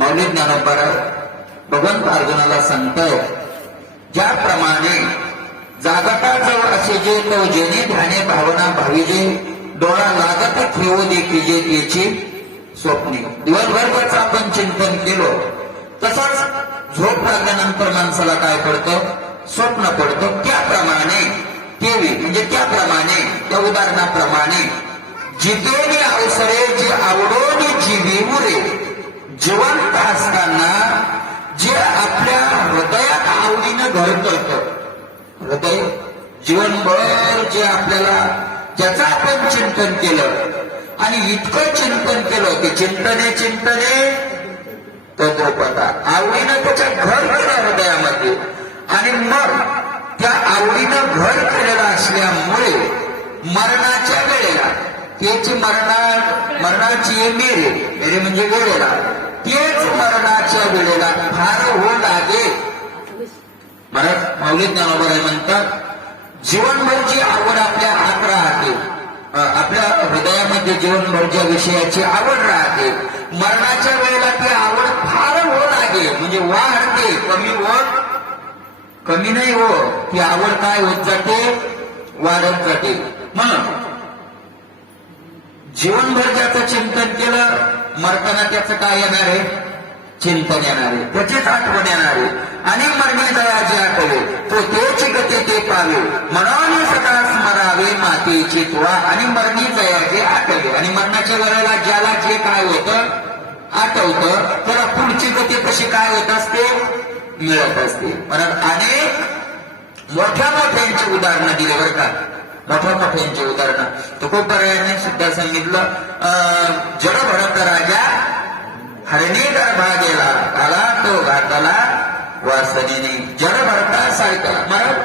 मौलिक ज्ञानोबा भगवंत अर्जुनाला सांगतायत, ज्याप्रमाणे जागताजवळ असे जे तो जेणे ध्याने भावना भाविजे डोळा लागत ठेवू देखीजे त्याची स्वप्ने. दिवसभर आपण चिंतन केलं तसंच झोप लागल्यानंतर माणसाला काय पडतं? स्वप्न पडतं. त्याप्रमाणे केवी म्हणजे त्याप्रमाणे त्या उदाहरणाप्रमाणे जितेने अवसरे जे आवडोनी जीविमुरे जिवंत असताना जे आपल्या हृदयात आवडीनं घर करतं. हृदय जीवनभर जे आपल्याला ज्याचं आपण चिंतन केलं आणि इतकं चिंतन केलं की चिंतने तद्रूपता आवडीनं त्याच्या घर केलं हृदयामध्ये आणि मग त्या आवडीनं घर केलेलं असल्यामुळे मरणाच्या वेळेला त्याची मरणाची मेरे म्हणजे वेळेला तेच मरणाच्या वेळेला फार हो लागे. महाराज मौलिक ज्ञानोबा म्हणतात, जीवनभर जी आवड आपल्या आत राहते, आपल्या हृदयामध्ये जीवनभर ज्या विषयाची आवड राहते, मरणाच्या वेळेला ती आवड फार हो लागे म्हणजे वाढते, कमी नाही हो, ती आवड काय होत जाते? वाढत जाते. म्हणून जीवनभर ज्याचं चिंतन केलं मरताना त्याचं काय येणार आहे? चिंतन येणार आहे, त्याचीच आठवण येणार आहे. आणि मरणी दया जे आठवे तो तेची गती ते पावे म्हणून सदा स्मरावे मातेची तुळा. आणि मरणी दया जे आठवे आणि मरणाच्या वेळेला ज्याला जे काय होतं आठवतं त्याला पुढची गती कशी काय होत असते? मिळत असते. परत अनेक मोठ्यांची उदाहरणं दिली बरं का, मोठ्यांची उदाहरणं. तुकोबरायांनी सुद्धा सांगितलं, जडभरत राजा हरणी गर्भा गेला आला तो घाताला वासनेने. जडभरता सायकला महाराज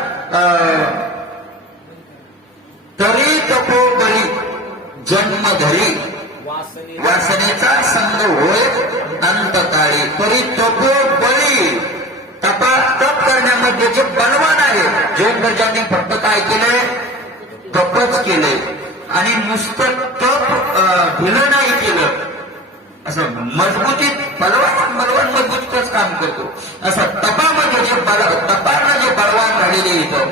तरी तपो बळी जन्म धरी वासनेचा संग होय अंतकाळी. तरी तपो बळी तप करण्यामध्ये जे बलवान आहे, जैन ज्यांनी फक्त काय केलंय? तपच केलंय आणि नुसतं तप ढिलं नाही केलं, असं मजबूतीत बलवान मजबूतीतच काम करतो. असं तपामध्ये जे तपानं जे बलवान झालेले येतं,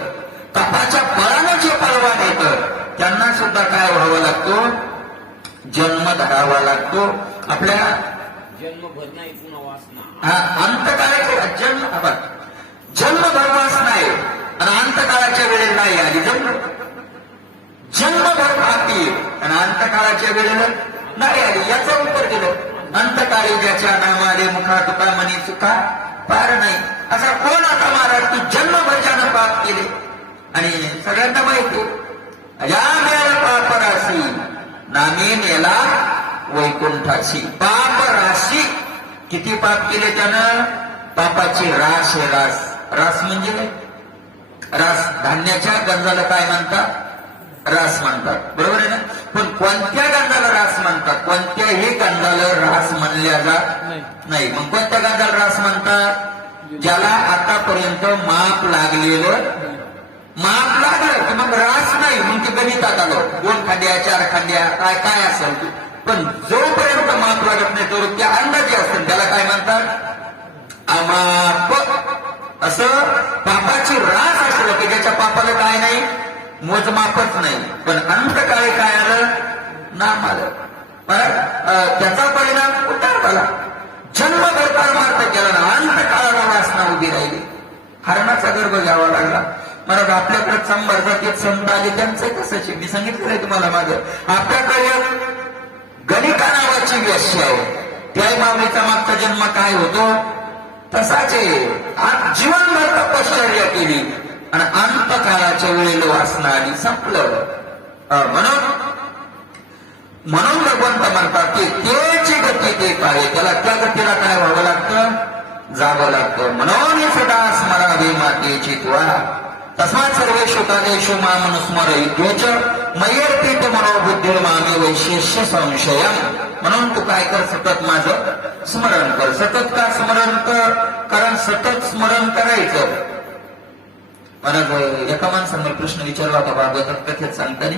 तपाच्या बळानं जे बलवान येतं त्यांना सुद्धा काय व्हावं लागतो? जन्म धरावा लागतो. आपल्या जन्मभर नाही पुन्हा वासना. अंतकाळाचे जन्मभर वासना आहे आणि अंतकाळाच्या वेळेला नाही आली. जन्मभर पापी आणि अंतकाळाच्या वेळेला नाही आली. याचा उत्तर दिलं, अंतकाळी ज्याच्या नामाले मुखा तुका मनी चुका पार नाही. असा कोण आता महाराज की जन्मभर ज्यानं पाप केले? आणि सगळ्यांना माहिती या मेळ पाप राशी नामे नेला वैकुंठाशी. पाप राशी किती पाप केले त्यानं? पापाची रास आहे. रास म्हणजे रास. धान्याच्या गंजाला काय म्हणतात? रास म्हणतात, बरोबर आहे ना? पण कोणत्या गंधाला रास म्हणतात? कोणत्याही गंधाला रास म्हणल्या जात नाही. मग कोणत्या गंधाला रास म्हणतात? ज्याला आतापर्यंत माप लागलेलं, माप लागलं की मग रास नाही, मग ते गणितात आलं 2 खांड्या 4 खांड्या काय काय असेल. पण जोपर्यंत माप लागत नाही तो त्या अंदाजे असतात त्याला काय म्हणतात? अमाप. असं पापाची रास असलं की ज्याच्या पापाला काय नाही? मोजमापच नाही. पण अंतकाळी काय आलं? नाम आलं. त्याचा परिणाम कुठं झाला? जन्मभर परमार्थ केला ना, अंतकाळाला वासना उभी राहिली, हरणाचा गर्भ घ्यावा लागला. महाराज आपल्याकडे संवर्धात संत आले त्यांचं कसं मी सांगितलंय तुम्हाला माझं. आपल्याकडे गणिका नावाची वेश्या आहे, त्या माऊलीचा मागचा जन्म काय होतो तसाच आहे. जीवनभर तपश्चर्या केली आणि अंतकाळाच्या वेळेला वासना आली, संपलं. म्हणून भगवंत म्हणतात की तेची गती ते काय, त्याला त्या गतीला काय व्हावं लागतं? जावं लागतं. म्हणून सदा स्मरावे मातेची तुळा. तस्मात सर्वेषु कालेषु मामनुस्मरयुध्योच मय्यर्पित मनोबुद्धिर मामे वैशेष्य संशयम. म्हणून तू काय कर? सतत माझं स्मरण कर. सतत का स्मरण कर? कारण सतत स्मरण करायचं. महाराज एका माणसाने प्रश्न विचारला होता भागवतात कथेत सांगताना,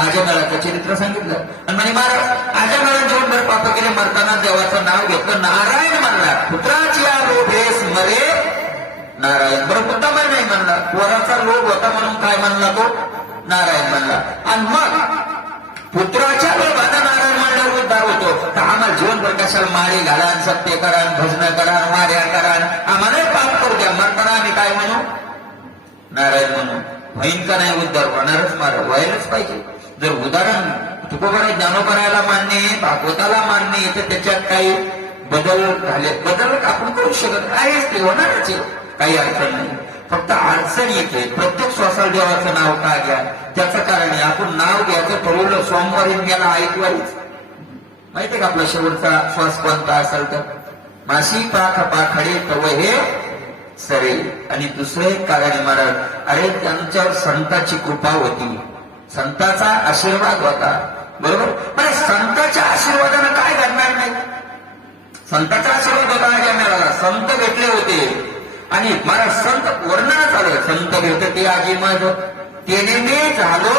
आजमेळाचं चरित्र सांगितलं आणि म्हणे महाराज आजमेळा जीवनभर पाप केले, मरताना देवाचं नाव घेतलं, नारायण म्हणला पुत्राची या लोभेस मरे नारायण. बरं उत्तम नाही म्हणला, वराचा लोभ होता म्हणून काय म्हणला तो नारायण म्हणला. आणि मग पुत्राच्या लोभाचा नारायण म्हणल्यावर उद्धार होतो. तर आम्हाला जीवनभर कशाला माळी घाला, सत्य करा, भजन करा, वाऱ्या करा, आम्हाला पाप करू द्या, मरताना आम्ही काय म्हणू नारायण म्हणू. होईन का नाही उद्धार? होणारच, मारा व्हायलाच पाहिजे. जर उदाहरण तुकोबाने ज्ञानोबाला मान्य आहे, भागवताला मान्य आहे, तर त्याच्यात काही बदल झाले, बदल आपण करू शकत आहेच, ते होणारच आहे, काही अडचण नाही. फक्त अडचण येते प्रत्येक श्वासाला देवाचं नाव का घ्या, त्याचं कारण आहे आपण नाव घ्यायचं ठरवलं सोमवारी गेला ऐकवारीच. माहितीये का आपला शेवटचा श्वास कोणता असेल तर मासी पाख पाखडे तव हे सरे. आणि दुसरे कारण आहे महाराज, अरे त्यांच्यावर संतांची कृपा होती, संतांचा आशीर्वाद होता, बरोबर. पण संतांच्या आशीर्वादानं काय घडणार नाही? संतांचा आशीर्वाद होता या मिळाला, संत भेटले होते. आणि मला संत वर्णनात आलं, संत भेटते ते आजी माझ तेने मी झालो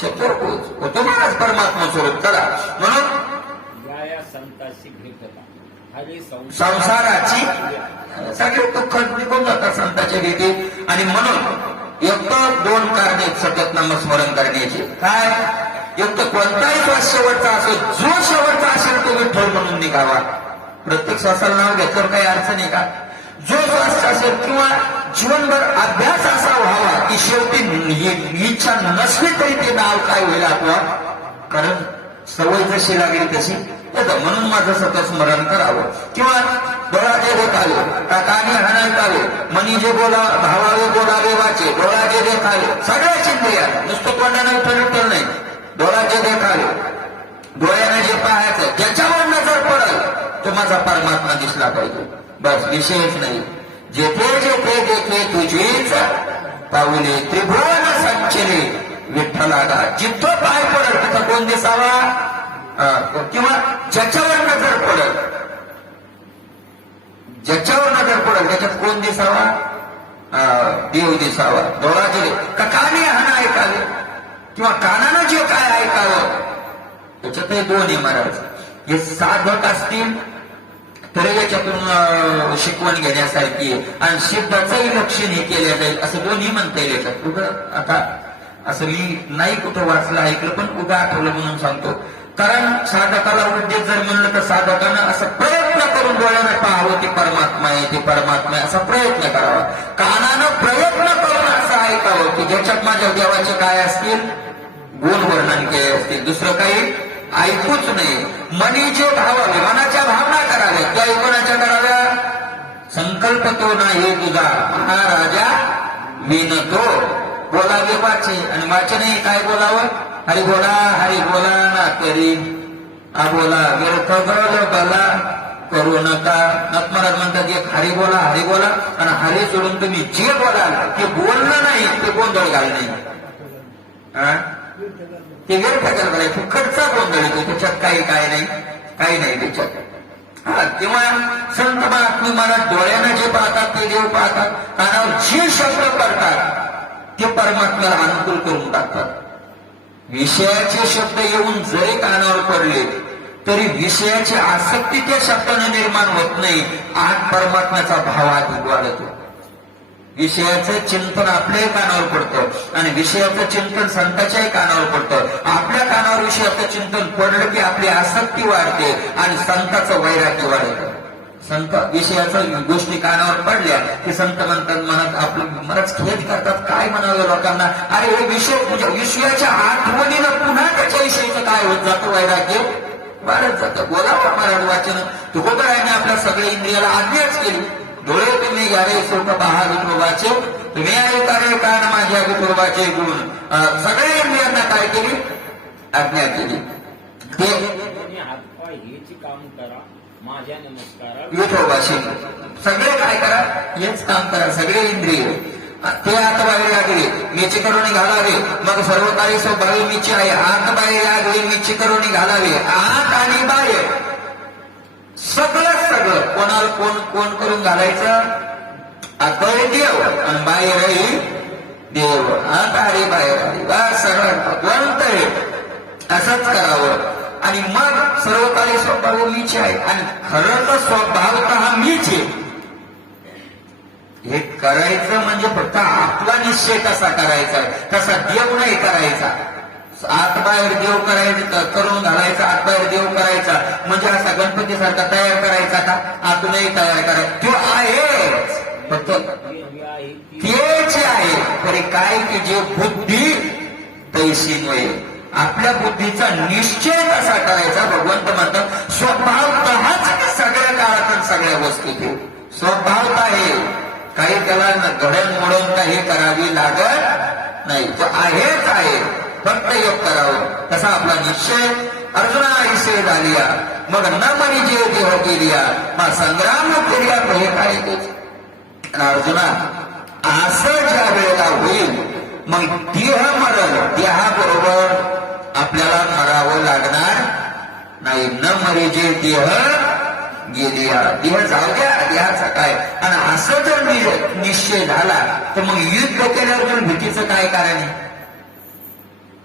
चतुर्भुज होतो महाराज परमात्मा स्वरूप. चला म्हणून या संतांशी भेटला हरी संसाराची सगळे दुःख निघून जातात संतांच्या भेटीत. आणि म्हणून एक तर 2 कारणे सतत नामस्मरण करण्याचे. काय? एक तर कोणताही श्वास शेवटचा असेल, जो शेवटचा असेल तो विठ्ठल म्हणून निघावा. प्रत्येक श्वासाला नाव घेतल्यावर काही अडचण आहे का? जो श्वास असेल किंवा जीवनभर अभ्यास असा व्हावा की शेवटी इच्छा नसली तरी ते नाव काय होईल आपला, कारण सवय जशी लागेल तशी येतं. म्हणून माझं सतत स्मरण करावं. किंवा डोळाचे देखावे काकाने हाणायकावे, मनी जे बोला भावावे बोलावे वाचे, डोळाचे देखावे सगळ्याच इंद्रिया, नुसतं कोणाला विठ्ठल नाही, डोळाचे देखावे, डोळ्याने जे पाहायचं, ज्याच्यावर नजर पडेल तो माझा परमात्मा दिसला पाहिजे, बस, विशेष नाही. जेथे जेथे देखे तुझीच पाऊले त्रिभुवन संचले विठ्ठलाला. जिथं पाय पडेल तिथं कोण दिसावा, किंवा ज्याच्यावर नजर पडेल, ज्याच्यावर नजर पडेल त्याच्यात कोण दिसावा, देव दिसावा. डोळाचे काने हाणं ऐकावे किंवा कानानं जे काय ऐकावं, त्याच्यातही 2 आहे महाराज. हे साधक असतील तर याच्यातून शिकवण घेण्यासारखी आहे. आणि सिद्धाचंही लक्षण हे केलं जाईल, असं 2ही म्हणता येईल याच्यात. कुठं आता असं मी नाही कुठं वाचलं ऐकलं, पण कुठं आठवलं म्हणून सांगतो. कारण साधकाला उद्देश जर म्हणलं तर साधकानं असं प्रयत्न करून डोळ्यानं पाहावं ते परमात्मा आहे, ते परमात्मा आहे, असा प्रयत्न करावा. कानानं प्रयत्न करून असं ऐकावं की ज्याच्यात माझ्या देवाचे काय असतील गुण वर्णन केले असतील, दुसरं काही ऐकूच नाही. मनी जे भावावे, मनाच्या भावना कराव्या, त्या कोणाच्या कराव्या? संकल्प तो नाही तुझा महाराजा विनतो. बोलावे वाचे, आणि वाचने काय बोलावं? हरी बोला ना करी बोला व्यर्थ बला करू नका. महाराज म्हणतात एक हरी बोला आणि हरी सोडून तुम्ही जे बोलाल ते बोलणं नाही, ते गोंधळ घालणे, ते व्यर्थ करायला फुकटचा गोंधळ येतो, त्याच्यात काही नाही त्याच्यात. तेव्हा संत महात्मे मला डोळ्यानं जे पाहतात ते देव पाहतात, कानावर जे शब्द पडतात ते परमात्म्याला अनुकूल करून टाकतात. विषयाचे शब्द येऊन जरी कानावर पडले तरी विषयाची आसक्ती त्या शब्दाने निर्माण होत नाही, आत परमात्म्याचा भाव अधिक वाढतो. विषयाचं चिंतन आपल्याही कानावर पडतं आणि विषयाचं चिंतन संताच्याही कानावर पडतं. आपल्या कानावर विषयाचं चिंतन पडलं की आपली आसक्ती वाढते आणि संताचं वैराग्य वाढतं. संत विषयाच्या गोष्टी कानावर पडल्या की संत म्हणत आपलं मलाच खेद करतात, काय म्हणावं लोकांना, अरे हे विषय म्हणजे विषयाच्या आठवणीनं पुन्हा त्याच्या विषयीचं काय होत जातं, वैराग्य वाढत जातं. बोलावं महाराज वाचन तुकोबरायाने आपल्या सगळ्या इंद्रियाला आज्ञाच केली. डोळे तुम्ही यारे सुख पहा विठोबाचे, तुम्ही ऐकारे कान माझ्या विठोबाचे गुण. सगळ्या इंद्रियांना काय केली? आज्ञा केली. ते हातपाय हेच काम करा माझ्या नमस्कारा विठोबाशी सगळे काय करा, हेच काम करा. सगळे इंद्रिय ते हात बाहेर लागले मीची करून घालावे, मग सर्व काही स्वभावी मीची आहे. हात बाहेर लागले मीची करून घालावे, हात आणि बाहेर सगळं कोणाला कोण करून घालायचं? आतही देव आणि बाहेरही देव. आता हरी बाहेर हरी बा सगळं कोणतं आहे असंच करावं. आणि मग सर्व काही स्वभाव मीच आहे आणि खरं तर स्वभावतः मीच आहे. हे करायचं म्हणजे फक्त आपला निश्चय कसा करायचा, तसा देव नाही करायचा. आत बाहेर देव करायचं, करून घालायचा, आत बाहेर देव करायचा म्हणजे असा गणपतीसारखा तयार करायचा का, आतूनही तयार करायचा. तो आहे फक्त तेच आहे. तरी काय की जे बुद्धी तैसी नव्हे, आपल्या बुद्धीचा निश्चय कसा करायचा. भगवंत म्हणतात स्वभावतःच सगळ्या काळात सगळ्या वस्तू ते स्वभावत आहे. काही त्याला घडण मोडून काही करावी लागत नाही. तो आहेच आहे, फक्त योग करावं. तसा आपला निश्चय अर्जुना ऐसे झालिया मग न मनी जे देह केलिया मग संग्राम केलिया. हे काय तेच अर्जुना असं ज्या वेळेला होईल मग देह मरण, देहाबरोबर आपल्याला मरावं लागणार नाही. न मरे जे देह गेलिया, देह जाऊ द्या, देहाचा काय. आणि असं जर निश्चय झाला तर मग युद्ध केल्यावर तर भीतीचं काय कारण आहे.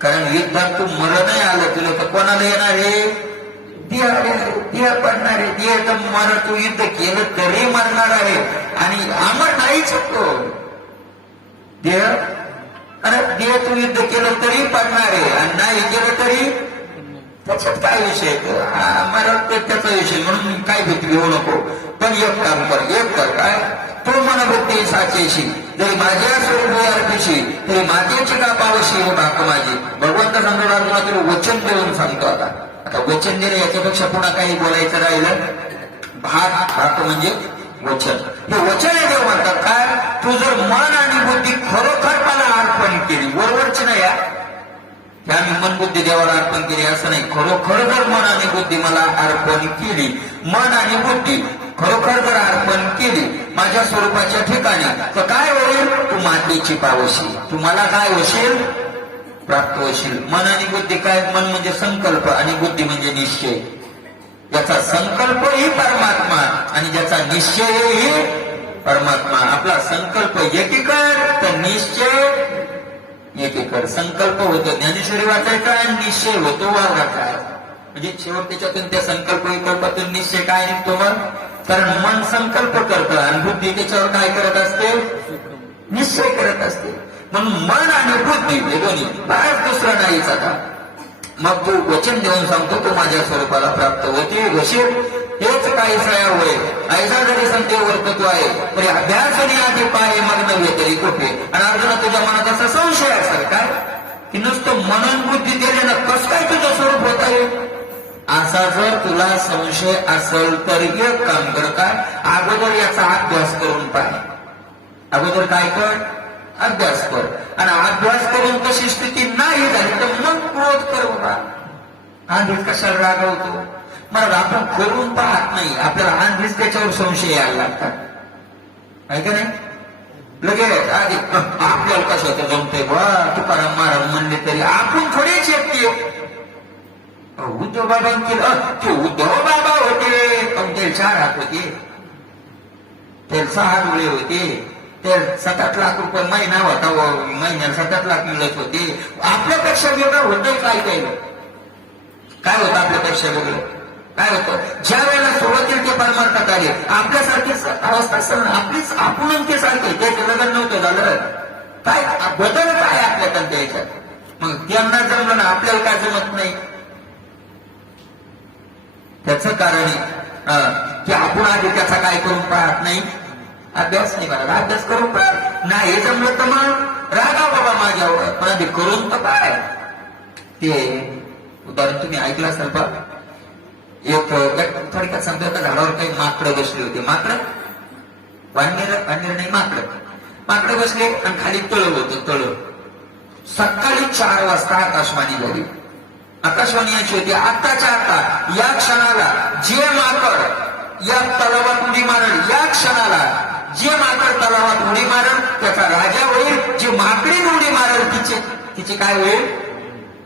कारण युद्धात तू मरणही आलं तुला तर कोणाला येणार आहे, देह पडणार आहे. देह तर मर, तू युद्ध केलं तरी मरणार आहे आणि अमर नाहीच होतो देह. अरे देह तू युद्ध केलं तरी पडणार आहे आणि नाही केलं तरी त्याच्यात काय विषय, मरत त्याचा विषय. म्हणून काय भीती घेऊ नको. पण एक काम कर, एक कर काय, तो मनवृत्ती साचेशी जरी माझ्या स्वरूपी अर्पीशी तरी मातेची का पावशी हो बाक माझी. भगवंत सांगणार मात्र वचन देऊन सांगतो. आता वचन दिलं याच्यापेक्षा पुन्हा काही बोलायचं राहिलं. भाग म्हणजे वचन. हे वचन आहे देव म्हणतात काय, तू जर मन आणि बुद्धी खरोखर मला अर्पण केली, बरोबरच नाही की आम्ही मन बुद्धी देवाला अर्पण केली असं नाही. खरोखर जर मन आणि बुद्धी मला अर्पण केली, मन आणि बुद्धी खरोखर जर अर्पण केली माझ्या स्वरूपाच्या ठिकाणी तर काय होईल, तू मातेची पावशी, तू मला काय होशील, प्राप्त होशील. मन आणि बुद्धी काय, मन म्हणजे संकल्प आणि बुद्धी म्हणजे निश्चय. ज्याचा संकल्प ही परमात्मा आणि ज्याचा निश्चयही परमात्मा. आपला संकल्प एकीकड तर निश्चय एकीकड. संकल्प होतो ज्ञानेश्वरी वाचायचा आणि निश्चय होतो वावराचा. म्हणजे शेवट त्याच्यातून त्या संकल्प विकल्पातून निश्चय काय निघतो मग, कारण मन संकल्प करतं आणि बुद्धी त्याच्यावर काय करत असते, निश्चय करत असते. म्हणून मन आणि बुद्धी हे दोन्ही बाहेर दुसरं नाहीच. आता मग तू वचन देऊन सांगतो तू माझ्या स्वरूपाला प्राप्त होते होशील. हेच काही सया होय ऐसा जरी संते वर्ततो आहे तरी अभ्यासनी आधी पाय मग नव्हे तरी कुठे. आणि अर्जुना तुझ्या मनात असा संशय असेल काय की नुसतं मनन बुद्धी दिल्यानं कसं काय तुझं स्वरूप होत आहे. असा जर तुला संशय असेल तर एक काम कर, काय अगोदर याचा अभ्यास करून पाहिजे. अगोदर काय कर, अभ्यास कर. आणि अभ्यास करून तशी स्थिती नाही झाली तर मग क्रोध कर. बाबा आधीच कशाला रागवतो, मग आपण करून पाहत नाही, आपल्याला आधीच त्याच्यावर संशय यायला लागतात. आहे का नाही, लगेच आधी आपल्याला कसं होतं जमतंय बा तुकाराम महाराज म्हणले तरी आपण थोडेच येते. उद्धव बाबा केलं, ते उद्धव बाबा होते पण ते 4 हात होते, ते 6 डोळे होते, ते 7 लाख रुपये महिना होता, महिन्याला 7 लाख मिळत होते. आपल्यापेक्षा वेगळं होतं काय काय, काय होतं आपल्यापेक्षा वेगळं काय होतं. ज्या वेळेला सुरुवातीला ते परमार्थात आले आपल्यासारखीच अवस्था सण आपलीच, आपण ते सारखे, त्याचं लग्न नव्हतं झालं, काय बदल काय आपल्याकडे द्यायच्यात. मग त्यांना जमलं ना आपल्याला काय जमत नाही. त्याचं कारण की आपण आधी त्याचा काय करून पाहत नाही, अभ्यास नाही करत. अभ्यास करून पाहत नाही जमलं तर मग रागा बाबा माझ्यावर, पण आधी करून तर काय. ते उदाहरण तुम्ही ऐकलं असाल पा, एक थोडक्यात सांगतो. एका झाडावर काही माकडं बसली होती. माकडं वानर नाही, माकडं बसले आणि खाली तळ होतं. तळ सकाळी 4 वाजता आकाशवाणी झाली. आकाशवाणी याची होती, आत्ताच्या आता या क्षणाला जे माकड या तलावात उडी मारल, या क्षणाला जे माकड तलावात उडी मारल त्याचा राजा होईल, जी माकडी उडी मारल तिची काय होईल,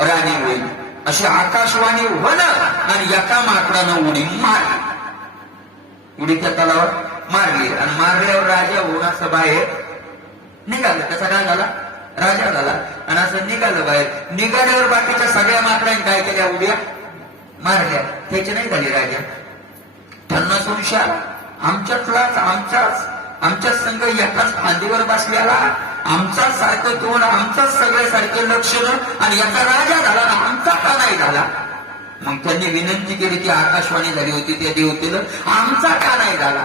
राणी होईल. अशी आकाशवाणी होणं आणि एका माकडानं उडी मारली. उडी त्या तलावात मारली आणि मारल्यावर राजा होऊन असं बाहेर निघालं. त्याचा काय झाला, राजा झाला. आणि असं निघालं बाहेर. निघाल्यावर बाकीच्या सगळ्या माकडांनी काय केल्या, उड्या मारल्या, त्याची नाही झाली राजा. त्यांना संशय आला, आमच्याच संघ एकाच फांदीवर बसलेला, आमचाच सारखं तोंड, आमचाच सगळ्यासारखे लक्षण, आणि याचा राजा झाला ना आमचा का नाही झाला. मग त्यांनी विनंती केली, ती आकाशवाणी झाली होती त्या देवतेला, आमचा का नाही झाला.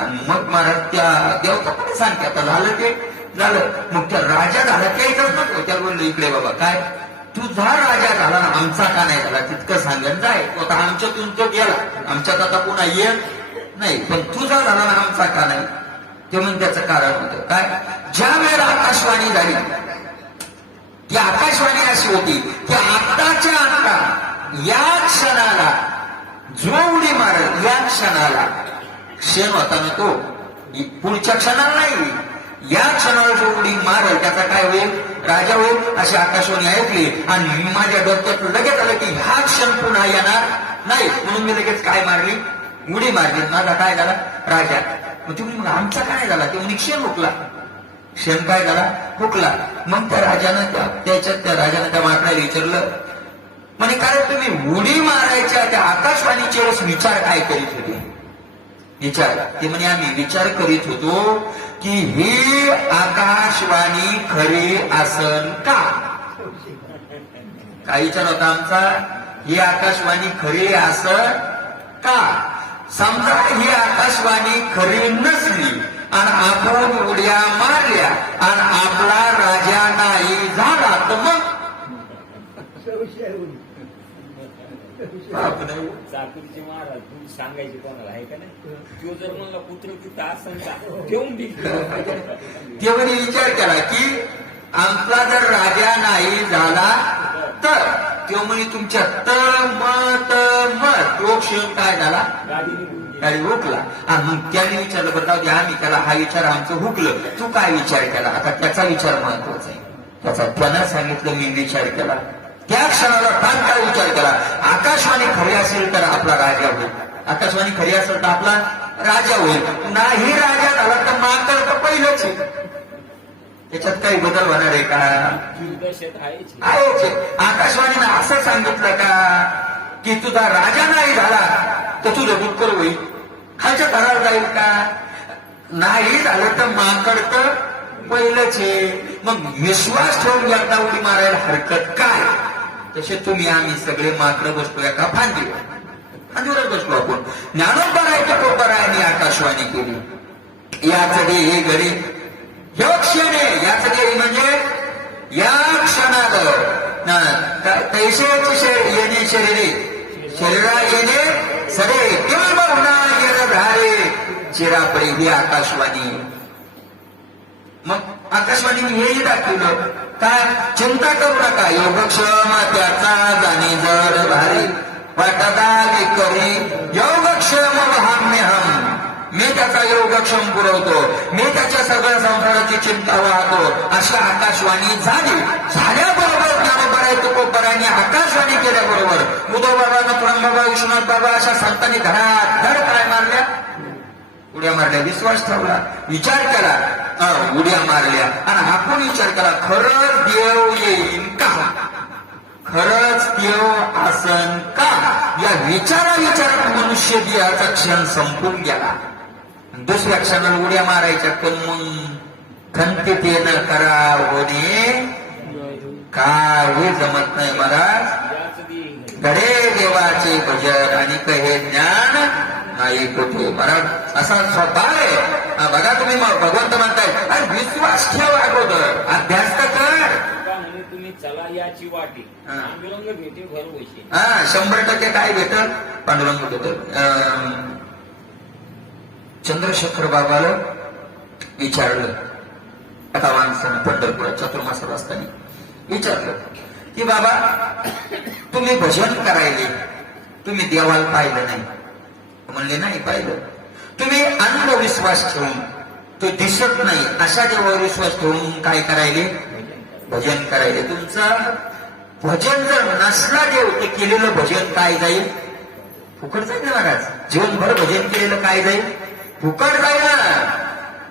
आणि मग महाराज त्या देवताकडे सांगते, आता झालं ते झालं. मग त्या राजा झाला त्या इथंच नको, त्या बोललो इकडे बाबा काय तुझा राजा झाला ना आमचा का नाही झाला तितकं सांगत जाय. तो आता आमच्यातून तो गेला, आमच्यात आता पुन्हा येत नाही, पण तुझा झाला ना आमचा का नाही. ते म्हणून त्याचं कारण होतं काय, ज्या वेळेला आकाशवाणी झाली, ती आकाशवाणी अशी होती की आत्ताच्या आत्ता या क्षणाला जो उडी मारेल, या क्षणाला क्षण होता ना तो, पुढच्या क्षणाला नाही, या क्षणाला जो उडी मारेल त्याचा काय होईल, राजा होईल. अशी आकाशवाणी ऐकली आणि माझ्या डोक्यात लगेच आलं की हा क्षण पुन्हा येणार नाही, म्हणून मी लगेच काय मारली, उडी मारली. माझा काय झाला, राजा. मग तुम्ही मग आमचा काय झाला, ते म्हणजे क्षण हुकला. क्षण काय झाला, हुकला. मग त्या राजानं त्या राजानं त्या मारणाला विचारलं, म्हणजे कारण तुम्ही उडी मारायच्या त्या आकाशवाणीच्या वेळेस विचार काय करीत होते. विचार, ते म्हणे आम्ही विचार करीत होतो की ही आकाशवाणी खरी असन का. काय विचार होता आमचा, ही आकाशवाणी खरी असन का. समजा ही आकाशवाणी खरी नसली आणि आपण उड्या मारल्या आणि आपला राजा नाही झाला तर मग चाकरीचे महाराज तुम्ही सांगायचे कोणाला आहे का नाही, तो जर म्हणला पुत्र तिथं असं का ठेवून ते म्हणे विचार केला की आमचा जर राजा नाही झाला तर तो म्हणे तुमच्या मत तो क्षण काय झाला, गाडी हुकला. आणि मग त्याने विचारलं, बरं आम्ही त्याला हा विचार आमचं हुकलं, तू काय विचार केला. आता त्याचा विचार महत्वाचा आहे, त्याचा त्यानं सांगितलं मी विचार केला. त्या क्षणाला फार काय विचार केला, आकाशवाणी खरी असेल तर आपला राजा होईल, आकाशवाणी खरी असेल तर आपला राजा होईल, नाही राजा झाला तर मात्र तर पहिलंच आहे. त्याच्यात काही बदल होणार आहे का, आहेच. आकाशवाणीनं असं सांगितलं का की तुझा राजा नाही झाला तर तुझं दुःख होईल, खालच्या थरावर जाईल का, नाही झालं तर माकड तर पहिलंच आहे. मग विश्वास ठेवून एकदा उडी मारायला हरकत काय. तसे तुम्ही आम्ही सगळे माकडं बसतो एका फांदीवर बसलो आपण. ज्ञानोबरायच्या टोपरायांनी आकाशवाणी केली, याच हे घडी ह्यो क्षण आहे, याच घडी म्हणजे या क्षणात तैसेच येणे शरीरा येणे सरे किंवा होणार धारे चिरापडे ही आकाशवाणी. मग आकाशवाणीने हेही दाखवलं काय, चिंता करू नका योगक्षम त्याचा जाणे जड भारी वाटता विकरी योगक्षम वहाम्यहम. मी त्याचा योगक्षम पुरवतो, मी त्याच्या सगळ्या संसाराची चिंता वाहतो. अशी आकाशवाणी झाल्याबरोबर ज्ञानोबराय तुकोबरायांनी आकाशवाणी केल्याबरोबर उद्धव बाबा, पुरंबाबा, विश्वनाथ बाबा अशा संतांनी धड काय मारल्या, उड्या मारल्या. विश्वास ठेवला, विचार केला, उड्या मारल्या आणि आपण विचार केला खरंच देव येईल का, खरंच देव असन का. या विचारात मनुष्य देहाचा क्षण संपून गेला. दुसऱ्या क्षणाला उड्या मारायच्या, पण मग खंतितेनं करा होणे काही जमत नाही महाराज. घडे देवाचे भजन आणि कहे ज्ञान नाही कुठे महाराज. असा स्वभाव आहे. बघा तुम्ही भगवंत म्हणताय, अरे विश्वास ठेव अगोदर, अभ्यास तर कर. तुम्ही चला याची वाटी पांडुरंग भेटे घर वैसे. 100% काय भेटल, पांडुरंग भेटल. चंद्रशेखर बाबाला विचारलं, आता माणसानं पंढरपुरात चतुर्मासात असताना विचारलं की बाबा तुम्ही भजन करायले, तुम्ही देवाला पाहिलं नाही. म्हणले नाही पाहिलं. तुम्ही अंधविश्वास ठेवून, तो दिसत नाही अशा देवावर विश्वास ठेवून काय करायले, भजन करायले. तुमचं भजन जर नसला देव ते केलेलं भजन काय जाईल, फुकट जाईल ना महाराज. जीवनभर भजन केलेलं काय जाईल, फुकट जाईल ना.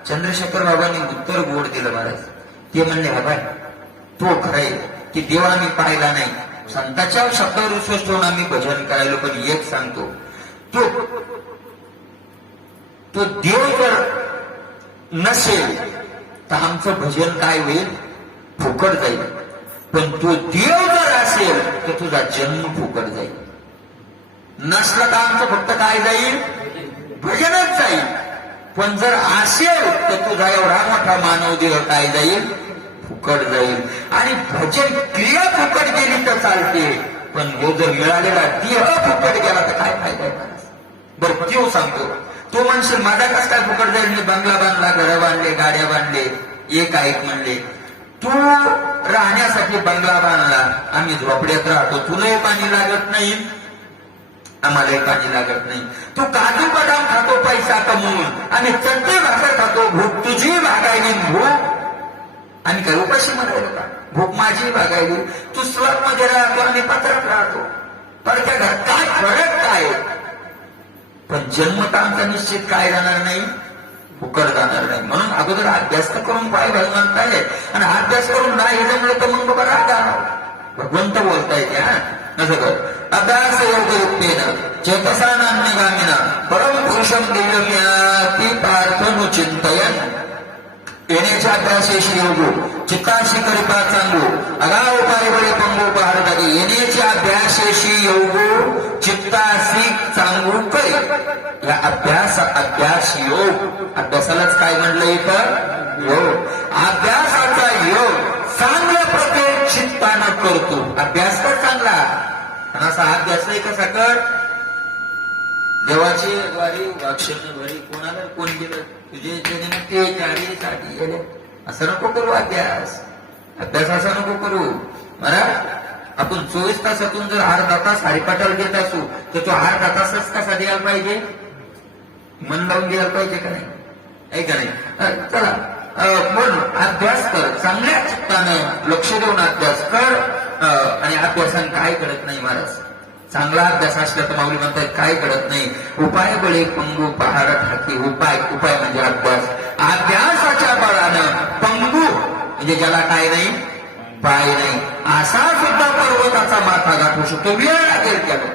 चंद्रशेखर बाबांनी उत्तर गोड दिलं महाराज. ते म्हणले बाबा तो खरंय की देव आम्ही पाहिला नाही, संतांच्या शब्दावर विश्वास ठेवून आम्ही भजन करायला, पण एक सांगतो, तो देव जर नसेल तर आमचं भजन काय होईल? फुकट जाईल. पण तो देव जर असेल तर तुझा जन्म फुकट जाईल. नसलं तर आमचं फक्त काय जाईल? भजनच जाईल. पण जर असेल तर तुझा एवढा मोठा मानव देह काय जाईल? फुकट जाईल. आणि भजन क्रिया फुकट गेली तर चालते, पण जो जर मिळालेला देह फुकट गेला तर काय फायदा आहे? बरं देव सांगतो, तो म्हणशील माझा कस काय फुकट जाईल? मी बंगला बांधला, घरं बांधले, गाड्या बांधले, एक ऐक म्हणले, तू राहण्यासाठी बंगला बांधला, आम्ही झोपड्यात राहतो, तुलाही पाणी लागत नाही, आम्हालाही पाणी लागत नाही. तू काजू बदाम खातो पैसा कमवून, आम्ही चटणी भाकर खातो, भूक तुझी भागायली, भूक आम्ही काय उपाशी म्हणायला का? भूक माझी भागायली. तू स्लग मध्ये राहतो, आम्ही पत्रात राहतो. परच्या घरात काय फरक काय? पण जन्मता आमचा निश्चित काय जाणार नाही? फुकट जाणार नाही. म्हणून अगोदर अभ्यास तर करून पाय म्हणताय, आणि अभ्यास करून नाही जमलं तर मग बघा रागा भगवंत बोलताय त्या असं कर. अभ्यास योगयुक्तेन चेतसा नान्यगामिना परम पुरुषम दिव्यम्याति पार्थनु चिंतयन. येण्याच्या अभ्यासेशी योगू चित्ताशी करिपा चांगू अगा उपाय बळे पंगू पहाडतागी. येण्याच्या अभ्यासेशी योगू चित्ताशी चांगू करी. या अभ्यास योग, अभ्यासालाच काय म्हणलं इथं? योग. अभ्यासाचा योग चांगल्या प्रकारे चित्तानं करतो. अभ्यास कर चांगला, आणि असा अभ्यास नाही कसा कर? देवाची वारी वाक्षण भरी कोणाला कोण गेलं तुझे ते चारी गेले, असं नको करू. अभ्यास असा नको करू. बरा आपण 24 तासातून जर अर्धा तास हरिपाठाला घेत असू तर तो अर्धा तासच कसा द्यायला पाहिजे? मन लावून द्यायला पाहिजे का नाही? आहे का नाही? चला म्हणून अभ्यास कर, चांगल्या चित्तानं लक्ष देऊन अभ्यास कर. आणि अभ्यासाने काय कळत नाही महाराज? चांगला अभ्यास असला तर माऊली म्हणतात काय कळत नाही. उपाय बळे पंगू पहाड ठाकी. उपाय म्हणजे अभ्यास. अभ्यासाच्या बळानं पंगू म्हणजे ज्याला काय नाही? पाय नाही, असा सुद्धा पर्वताचा माथा गाठू शकतो. वेळ लागेल त्याला.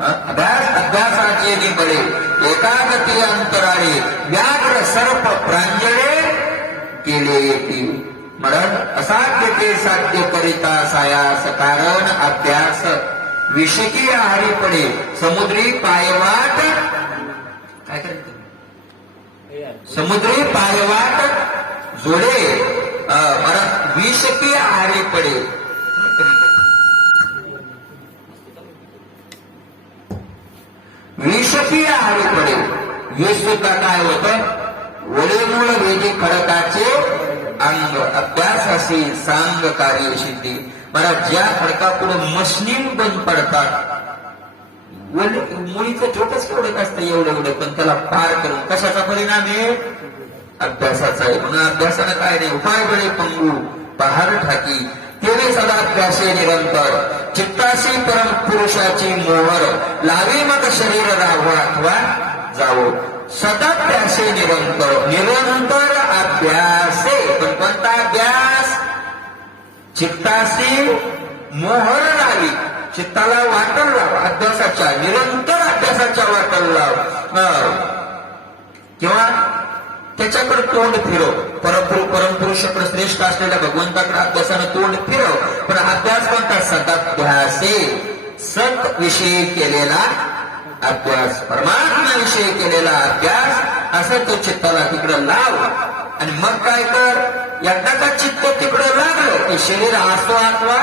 अभ्यासाचे निबळे एकागती अंतराळे व्याघ्र सर्प प्रांजळे केले येतील. म्हणून असाध्य ते साध्य करिता सायास कारण अभ्यास विषकी आहारी पडे समुद्री पायवाट. काय करायचं? समुद्री पायवाट जोडे विषकी आहारी पडे. विषकी आहारी पडे. हे सुद्धा काय होतं? ओळेमूळ वेदी खडकाचे अंग. अभ्यासाशी सांग कार्य सिद्धी. मला ज्या खडकापुढे मशनीम बंद पडतात, मुळीचं छोटच खडक असतं एवढं, पण त्याला पार करून कशाचा परिणाम आहे? अभ्यासाचा आहे. म्हणून अभ्यासानं काय नाही. उपाय बळे पंगू पहाड ठाकी तेवे सदा अभ्यासे निरंतर चित्ताशी परम पुरुषाची मोहर लावे मग शरीर राहावं अथवा जावो. सदाभ्यासे निरंतर अभ्यासे. पण कोणता अभ्यास? चित्ताशी मोहर लावी, चित्ताला वाटण लाव. अभ्यासाच्या निरंतर अभ्यासाच्या वाटण लाव. किंवा त्याच्याकडे तोंड फिरव. परमपुरुषाकडे श्रेष्ठ असलेल्या भगवंताकडे अभ्यासानं तोंड फिरव. पण अभ्यास कोणता? सदाभ्यासे. सत विषयी केलेला अभ्यास, परमात्म्याविषयी केलेला अभ्यास, असं तो चित्ताला तिकडं लाव. आणि मग काय कर? एकदा का चित्त तिकडं लागलं की शरीर असो अथवा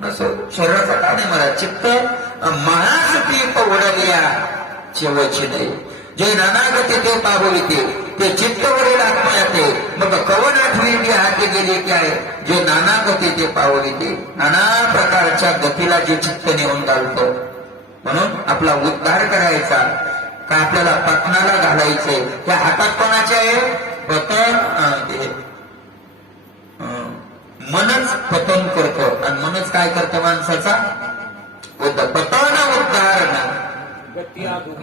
नसो, शरीराचा काय नाही मला चित्त महासती पवडल्या शेवची नाही. जे नानागती ते पावविते ते चित्तवरील आत्मा येते. मग कवन आठवी हाती गेली की आहे जे नानागती ते पावविते. नाना प्रकारच्या गतीला जे चित्त नेऊन घालतो. म्हणून आपला उद्धार करायचा का आपल्याला पतनाला घालायचंय. त्या हातात कोणाचे आहे? पतन. मनच पतन करतं, आणि मनच काय करतं माणसाचा? पतन उद्धार.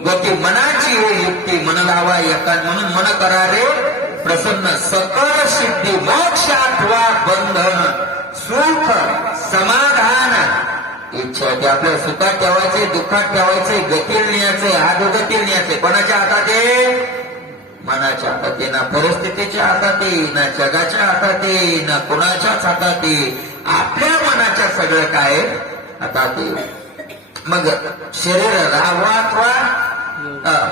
गती मनाची हे युक्ती मन लावा एका. म्हणून मन करारे प्रसन्न सकळ सिद्धी मोक्ष अथवा बंधन सुख समाधान इच्छा ते आपल्या सुखात ठेवायचे, दुःखात ठेवायचे, गतीला न्यायचे, अधोगतीला न्यायचे. कोणाच्या हातात आहे? मनाच्या हातात आहे. ना परिस्थितीच्या हातात आहे, ना जगाच्या हातात आहे, ना कोणाच्याच हातात आहे. आपल्या मनाच्या सगळं काय हातात आहे. मग शरीर राहावा अथवा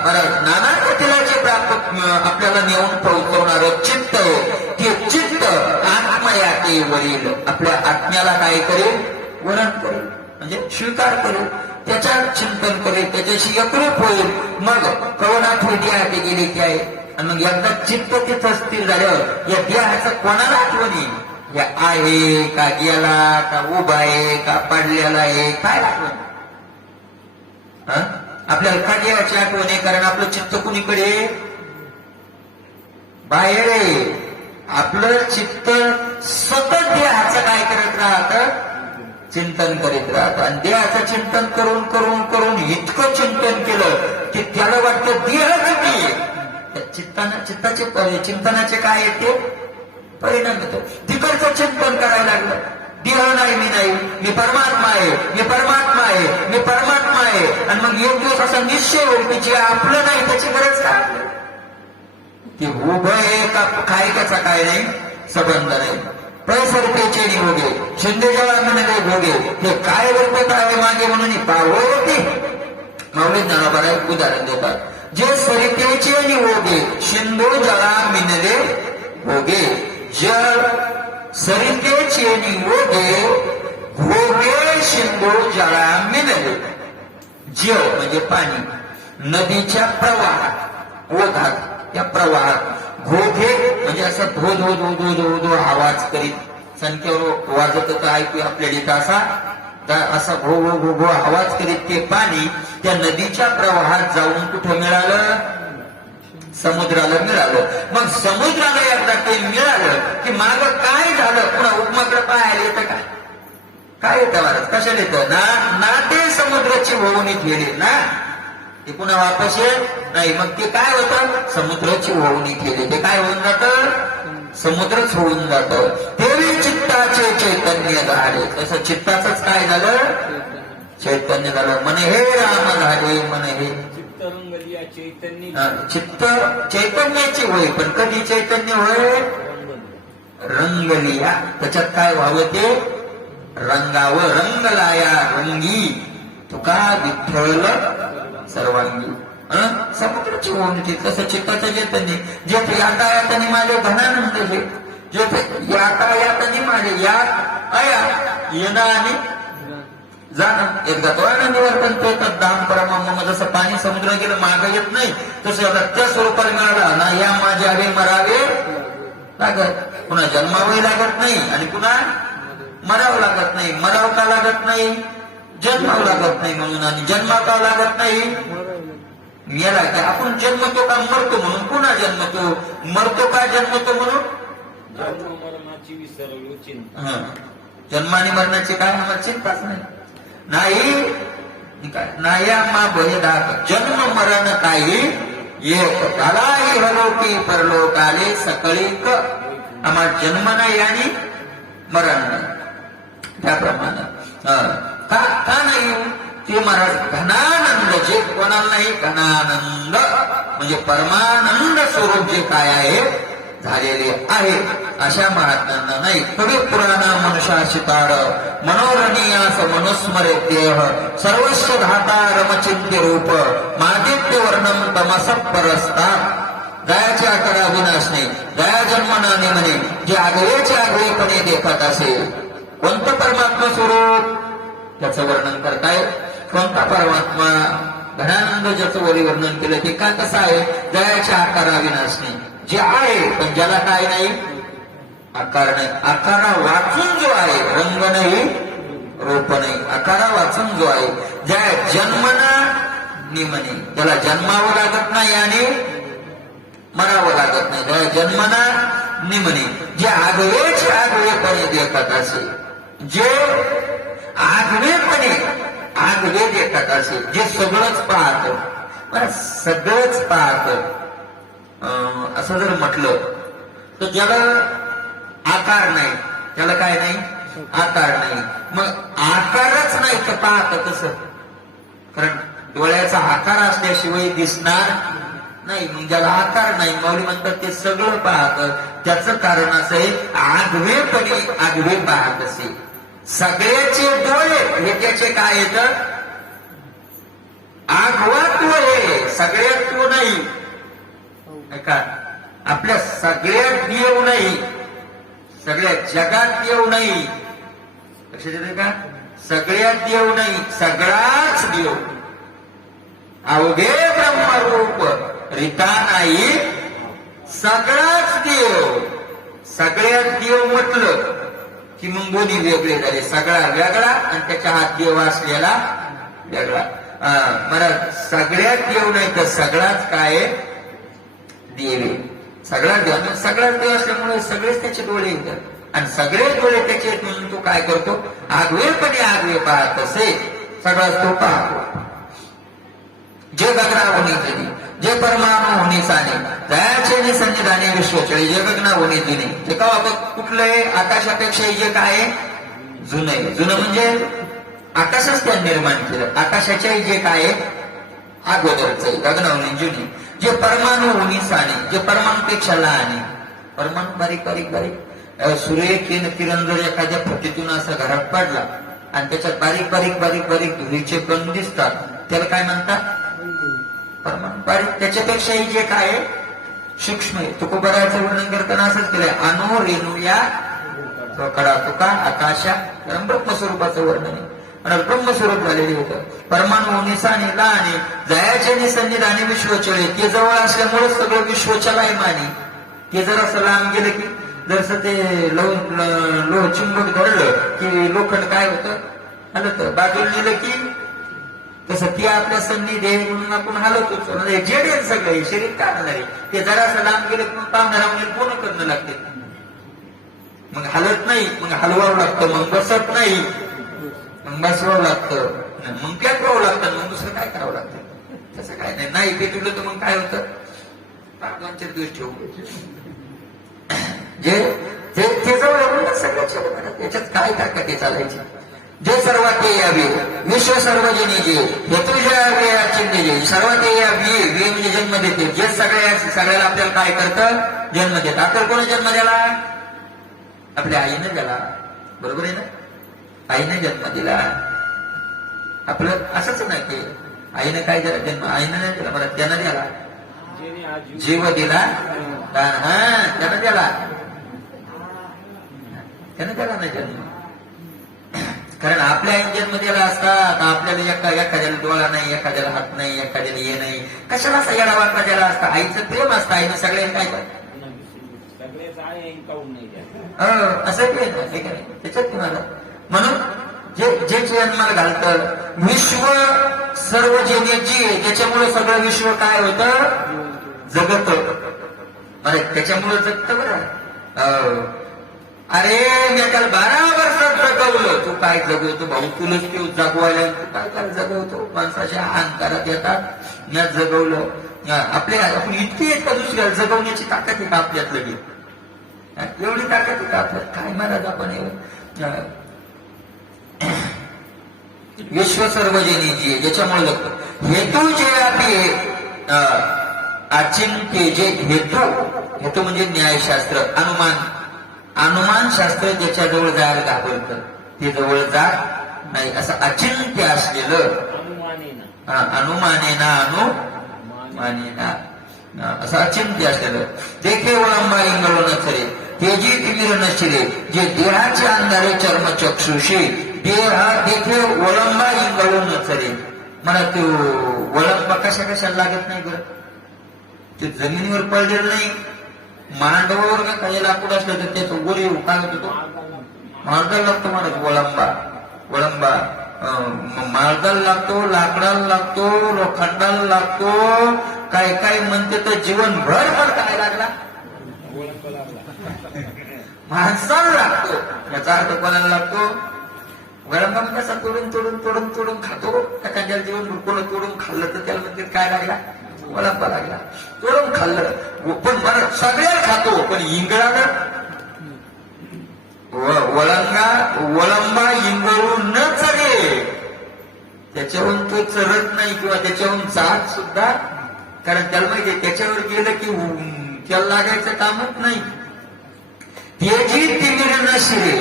बरं नाना गतीलाचे प्राप्त आपल्याला नेऊन पोहोचवणार चित्त आहे. ते चित्त आत्मयातेवरील आपल्या आत्म्याला काय करेल? वरण करेल, म्हणजे स्वीकार करेल, त्याच्या चिंतन करेल, त्याच्याशी एकरूप होईल. मग कवनात ही देहाती गेली की आहे. आणि मग एकदा चित्त तिथं स्थिर झाल्यावर या देहाचं कोणाला आठवणी? या आहे का, गेला का, उभा आहे का, पडलेला आहे, काय आठवण? आपल्याला का देहाची आठवण आहे? कारण आपलं चित्त कुणीकडे? बाहेर आहे. आपलं चित्त सतत देहाचं काय करत राहत? चिंतन करीत राहत. आणि देहाचं चिंतन करून करून करून इतकं चिंतन केलं की त्याला वाटतं देहच मी. चित्ताचे चिंतनाचे काय येते? परिणाम येतो. तिकडचं चिंतन करायला लागलं. देह नाही, मी नाही, मी परमात्मा आहे, मी परमात्मा आहे, मी परमात्मा आहे. आणि मग एक दिवस असा निश्चय होईल की जे आपलं नाही त्याची गरज काय? की उभं आहे का काय, त्याचा काय नाही संबंध नाही. पैसरतेचे निघोगे शिंदे जवानाने भोगे हे काय वर्तत आहे मागे म्हणून पावळ होते. माऊली ज्ञानोबा एक उदाहरण देतात. जे सरितेचे निघोगे शिंदो जळा मिनले भोगे. जल सरितेचे निघोगे भोगे शिंदो जळा मिनले. जल म्हणजे पाणी, नदीच्या प्रवाहात ओघात, त्या प्रवाहात घोघे म्हणजे असं धो धो धो धो धो धो आवाज करीत संख्येवर वाजत होतं ऐकू आपल्याला इथं असा घो घो घो घो आवाज करीत ते पाणी त्या नदीच्या प्रवाहात जाऊन कुठं मिळालं? समुद्राला मिळालं. मग समुद्राला एकदा ते मिळालं की माग काय झालं? पुन्हा उपमाकडे पाहायला येतं का? काय येतं महाराज? कशाला येतं? ना ते समुद्राची होऊन गेली ना, ते पुन्हा वापस येत नाही. मग ते काय होतं? समुद्राची होऊनी केली. ते काय होऊन जातं? समुद्रच होऊन जातं. तेही चित्ताचे चैतन्य झाले. तसं चित्ताचंच काय झालं? चैतन्य झालं. म्हणे हे राम झाले, म्हणे हे चैतन्य. चित्त चैतन्याची होय, पण कधी चैतन्य होय? रंगलिया. त्याच्यात काय व्हावं? ते रंगावं. रंगलाया रंगी तुका विठ्ठल सर्वांगी. समुद्राची होऊन तसं चित्ताचं चैतन्य. जेथे यातायाताने माझे घनानंद हे, जेथे यातायाताने माझे यात अया येणं आणि जाणं. एकदा तो निवर्तन होतात दाम परमाम. जसं पाणी समुद्र गेलं मागं येत नाही, तसं त्या स्वरूपाला मिळाला ना या माझ्या रे मरावे लागत. पुन्हा जन्मावही लागत नाही आणि पुन्हा मरावं लागत नाही. मराव का लागत नाही? जन्मावं लागत नाही म्हणून. आणि जन्मा का लागत नाही? मेला की आपण जन्मतो का मरतो म्हणून. पुन्हा जन्मतो, मरतो का जन्मतो म्हणून. जन्म मरणाची विसरलो चिंता. जन्माने मरणाची काय आम्हाला चिंताच नाही. नाही आम्हा बहिदात जन्म मरण काही एक कालाही हलोकी परलोकाले सकळीक. आम्हाला जन्म नाही आणि मरण नाही. त्याप्रमाणे का नाही? ते महाराज घनानंद जे कोणाला नाही, घनानंद म्हणजे परमानंद स्वरूप जे काय आहे झालेले आहे अशा महात्म्यांना नाही. कवी पुराण मनुष्याशितार मनोरणीयास मनुस्मरे देह सर्वस्व धाता रमचिंत्य रूप मादित्य वर्णम तमस परस्ता. दयाचे आकारा विनाश नाही. दया जन्मनाने म्हणे जे आगळेचे आगळेपणे देखत असेल. कोणतं परमात्मा स्वरूप त्याचं वर्णन करताय? कोणता परमात्मा? घनानंद ज्याचं वरी वर्णन केलं ते का कसं आहे? दयाच्या आकारा विनाश नाही. जे आहे पण ज्याला काय नाही? आकार नाही. आकारा वाचून जो आहे, रंग नाही, रूप नाही. आकारा वाचून जो आहे, ज्या जन्मना निमने त्याला जन्मावं लागत नाही आणि मरावं लागत नाही. त्या जन्मना निमने जे आगळेच आगळेपणे देखत असे, जे आगळेपणे आगळे देखत असे, जे सगळंच पाहत, सगळंच पाहत असं जर म्हटलं तर ज्याला आकार नाही, त्याला काय नाही? आकार नाही. मग आकारच नाही तर पाहत कसं? कारण डोळ्याचा आकार असल्याशिवाय दिसणार नाही. मग ज्याला आकार नाही, माऊली म्हणतात ते सगळं पाहत. त्याचं कारण असं आहे, आगवेपणे आगवे पाहत असे. सगळ्याचे डोळे हे त्याचे काय येतं? आगवात्व हे सगळ्यात्व नाही का? आपल्या सगळ्यात देव नाही, सगळ्या जगात देव नाही. लक्षात येते का? सगळ्यात देव नाही, सगळाच देव. अवघे ब्रह्मरूप रीता नाही, सगळाच देव. सगळ्यात देव म्हटलं की मग दोन्ही वेगळे झाले. सगळा वेगळा आणि त्याच्या हात देव असलेला वेगळा. मला सगळ्यात देव नाही तर सगळाच काय देव. सगळाच देव, सगळाच देव असल्यामुळे सगळेच त्याचे डोळे येतात आणि सगळे डोळे त्याचे आहेत म्हणून तो काय करतो? आगवेपणे आगवे पाहत असे. सगळाच तो पाहतो. जे गगना होणे दिने, जे परमाणू होणे साने, दयाचे सन्निधाने विश्वचळे, जे गगना होणे दिने. जे का कुठलंय? आकाशापेक्षा जे काय जुनं आहे. जुनं म्हणजे आकाशच त्याने निर्माण केलं. आकाशाच्या जे काय अगोदरच आहे. गगना होणे जुने. जे परमाणू होणे साने, जे परमाणूपेक्षा लहान आहे. परमाणू बारीक बारीक बारीक सूर्य किरण जर एखाद्या फटीतून असा घरात पडला आणि त्याच्यात बारीक बारीक बारीक बारीक धुळीचे कण दिसतात, त्याला काय म्हणतात? परमाणु. बारीक. त्याच्यापेक्षाही जे काय सूक्ष्म आहे. तुकोबराचं वर्णन करताना असंच केलंय, अणु रेणू या कडा तुका आकाशा. ब्रह्मस्वरूपाचं वर्णन आहे. ब्रह्मस्वरूप झालेले होतं. परमाणू निसाने लहाने, जयाचे सन्निधाने विश्वचळे. ते जवळ असल्यामुळे सगळं विश्वचल आहे माने. ते जर असं लांब गेलं की जसं ते लोह चुंबक धरलं की लोखंड काय होतं? हलत. बाजूला नेलं की तसं ती आपल्या सन्निधी म्हणून आपण हलवतोच. जेड सगळं शरीर काय होणार आहे? ते जरा असं लांब गेलं की मग पाहुण्याला पूर्ण करणं लागते. मग हलत नाही, मग हलवावं लागतं. मग बसत नाही, मग बसवावं लागतं. मग पेटवावं लागतं. मग दुसरं काय करावं लागतं? तसं काय नाही. नाही पेटवलं तर मग काय होतं? 5-4 दिवस ठेवू. जे जवळ सगळ्याच्या त्याच्यात काय ताकद आहे चालायची? जे सर्वात यावे विश्व सर्वजनी जे हे तुझ्या चिन्ह जे सर्वात यावी वे म्हणजे जन्म देते. जे सगळ्याला आपल्याला काय करतं? जन्म देत. आपल्याला कोणी जन्म द्याला? आपल्या आईनं द्याला. बरोबर आहे ना? आईने जन्म दिला. आपलं असंच नाही की आईने काय दिला जन्म? आईनं नाही दिला, मला त्यानं द्याला. जीव दिला, त्यानं द्याला. त्यानं द्याला नाही जन्म. कारण आपल्या आईने जन्म दिला असता आपल्याला एखाद्याला डोळा नाही, एखाद्याला हात नाही, एखाद्याला हे नाही, कशाला असा येडा वाटला द्याला असता? आईचं प्रेम असतं. आईनं सगळ्यांनी काय करत असं नाही. त्याच्यात कुणाला म्हणून जे जन्माला घालतं विश्व सर्वजनी जी, त्याच्यामुळे सगळं विश्व काय होतं? जगत. त्याच्यामुळे जगत बरं. अरे मी काल 12 वर्षात जगवलं. तू काय जगवतो भाऊ? तुलाच तू जगवायला तू काय जगवतो? माणसाच्या अहंकारात येतात. मी जगवलं. आपण इतकी येत का दुसऱ्याला जगवण्याची ताकद आहे का आपल्यात? लगेच एवढी ताकद आहे का आपल्यात? काय महाराज आपण विश्व सर्वजनी जी ज्याच्यामुळे जगतो. हेतू जे आहे अचिंत्य जे हेतू म्हणजे न्यायशास्त्र, अनुमान शास्त्र ज्याच्याजवळ जायला घाबरतं ते जवळ जात नाही. असं अचिंत्य असलेलं अनुमानेना असं अचिंत्य असलेलं देखे वळंबा इंगळ नसरे ते जी तिमिर नशिरे जे देहाचे अंधारे चर्म चक्षुषी देहा देखे वळंबा इंगळ नसरे. मला तो वळंबा कशाला लागत नाही बरं? ते जमिनीवर पडलेलं नाही. मांडवावर का काही लाकूड असलं तर त्याचं वर येऊ काय होतो? तो माळदाला लागतो. मला वळंबा माळदाला लागतो, लाकडाला लागतो, लोखंडाला लागतो. काय म्हणते तर जीवनभर पण काय लागला? माणसाला लागतो. याचा अर्थ कोणाला लागतो? वळंबा कसा तोडून खातो. एखाद्या जीवन कोण तोडून खाल्लं तर त्याला म्हणते काय लागला? वळंबा लागला. तोडून खाल्लं पण मला सगळ्याला खातो. पण इंगळानं वळंबा इंगळून न चरे, त्याच्याहून तो चरत नाही किंवा त्याच्याहून जात सुद्धा, कारण त्याला माहिती त्याच्यावर गेलं की त्याला लागायचं कामच नाही. तेजी तिमिर न शिरे,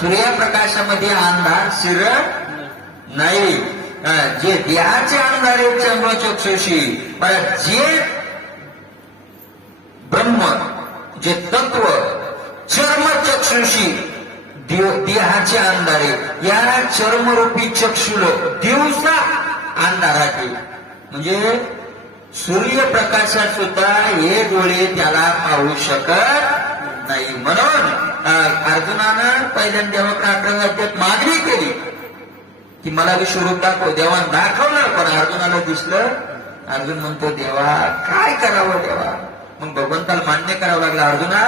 सूर्यप्रकाशामध्ये अंधार शिरत नाही. जे देहाचे अंधार आहेत चंद्रचक्षुषी, जे ब्रह्म, जे तत्व चर्मचक्षुषी देहाचे अंधारे, या चर्मरूपी चक्षुल दिवसा अंधारात येईल. म्हणजे सूर्यप्रकाशात सुद्धा हे डोळे त्याला पाहू शकत नाही. म्हणून अर्जुनानं पहिल्यांदा देवाकडे 11व्या अध्यायात मागणी केली की मला विश्वरूप दाखव. देवानं दाखवलं, पण अर्जुनाला दिसलं. अर्जुन म्हणतो देवा काय करावं देवा. मग भगवंताला मान्य करावं लागलं. अर्जुना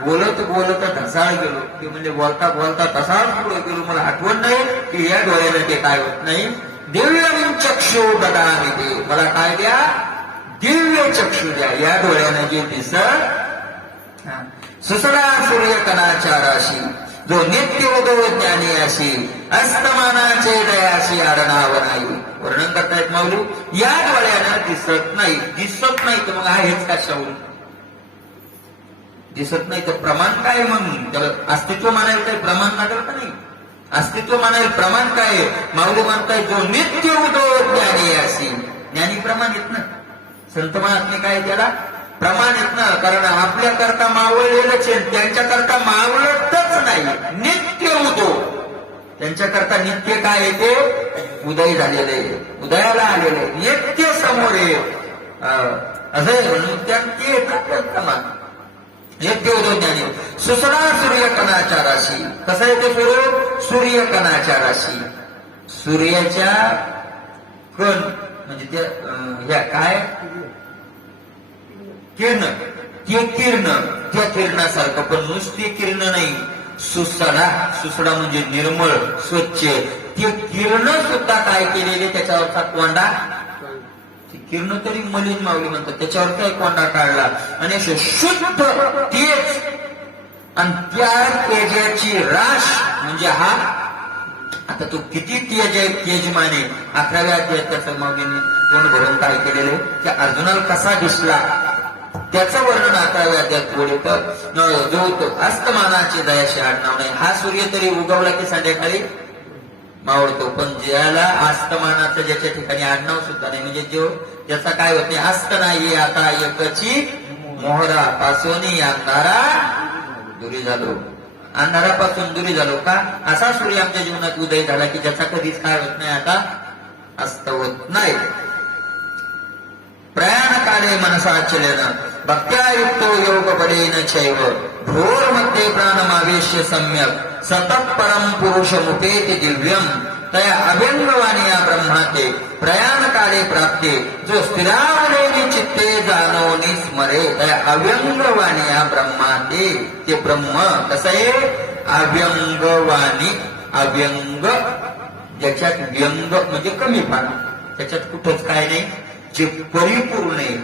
बोलत बोलत ढसाळ गेलो, की म्हणजे बोलता बोलता तसाच पुढे गेलो. मला आठवण नाही की या डोळ्याला ते काय होत नाही. दिव्य चक्षु ददामि ते, मला काय द्या, दिव्य चक्षु द्या. या डोळ्यानं जे दिसत सुसडा सूर्यकणाच्या राशी, जो नित्य उदो ज्ञानी अशी, अस्तमानाचे दयाशी आडनाव नाही. वर्णन करतायत माऊली, या डोळ्यानं दिसत नाही. दिसत नाही तर मग हेच कशावरून दिसत नाही तर प्रमाण काय. मग त्याला अस्तित्व मानायला काही प्रमाण लागलं का नाही. अस्तित्व मानायला प्रमाण काय. माऊली म्हणताय जो नित्य उदो ज्ञानी अशी, ज्ञानी प्रमाण येत ना. संत महात्मे काय त्याला प्रमाण येत ना. कारण आपल्या करता मावळलेलंच आहे, त्यांच्या करता मावळतच नाही. नित्य उदो, त्यांच्या करता नित्य काय येते, उदय झालेले, उदयाला आलेले, नित्य समोर आहे. असं त्यांचे प्रमाण नित्य उदो ज्ञानी. सुसडा सूर्यकणाच्या राशी, कसं येते स्वरूप, सूर्यकणाच्या राशी. सूर्याच्या कण म्हणजे त्या काय किरण, ते किरण, त्या किरणासारखं, पण नुसती किरण नाही. सुसडा, सुसडा म्हणजे निर्मळ स्वच्छ. ते किरण सुद्धा काय केलेले, त्याच्यावरचा कोंडा, किरण तरी मलिन माऊली म्हणतात, त्याच्यावर काय कोंडा काढला आणि असे शुद्ध तेज. आणि त्या तेजाची राश म्हणजे हा, आता तो किती तेज आहे, तेजमाने. 11व्या अध्यायात त्याचं माऊलीने तोंड भरून काय केलेले, त्या अर्जुनाला कसा दिसला त्याचं वर्णन 11व्या अध्यायात पुढे. जो तो अस्तमानाची दयाशी आडनाव नाही. हा सूर्य तरी उगवला की संध्याकाळी मावळतो, पण ज्याला अस्तमानाचं ज्याच्या ठिकाणी आडनाव सुद्धा नाही, म्हणजे जो ज्याचा काय होत नाही, अस्त नाही आता एकची मोहरा पासून अंधारा दुरी झालो, अंधारापासून दुरी झालो का. असा सूर्य आमच्या जीवनात उदय झाला की ज्याचा कधीच काय होत नाही, आता अस्त होत नाही. प्रयाण काळे मनसाचलेन भक्त्यायुक्तो योग पडेन चैव, भ्रोर मध्ये प्राणमावेश्य सम्यक, सतत परम पुरुष मुपेति दिव्यम, तया अभ्यंगवाणी ब्रह्माते प्रयाण काळे प्राप्ते, जो स्थिरावलेली चित्ते जाणवणी स्मरे, तया अभ्यंगवाणी ब्रह्माते. ते ब्रह्म कसं आहे, अभ्यंगवाणी. अभ्यंग ज्याच्यात व्यंग म्हणजे कमीपणा, त्याच्यात कुठंच काय नाही, जे परिपूर्ण आहे.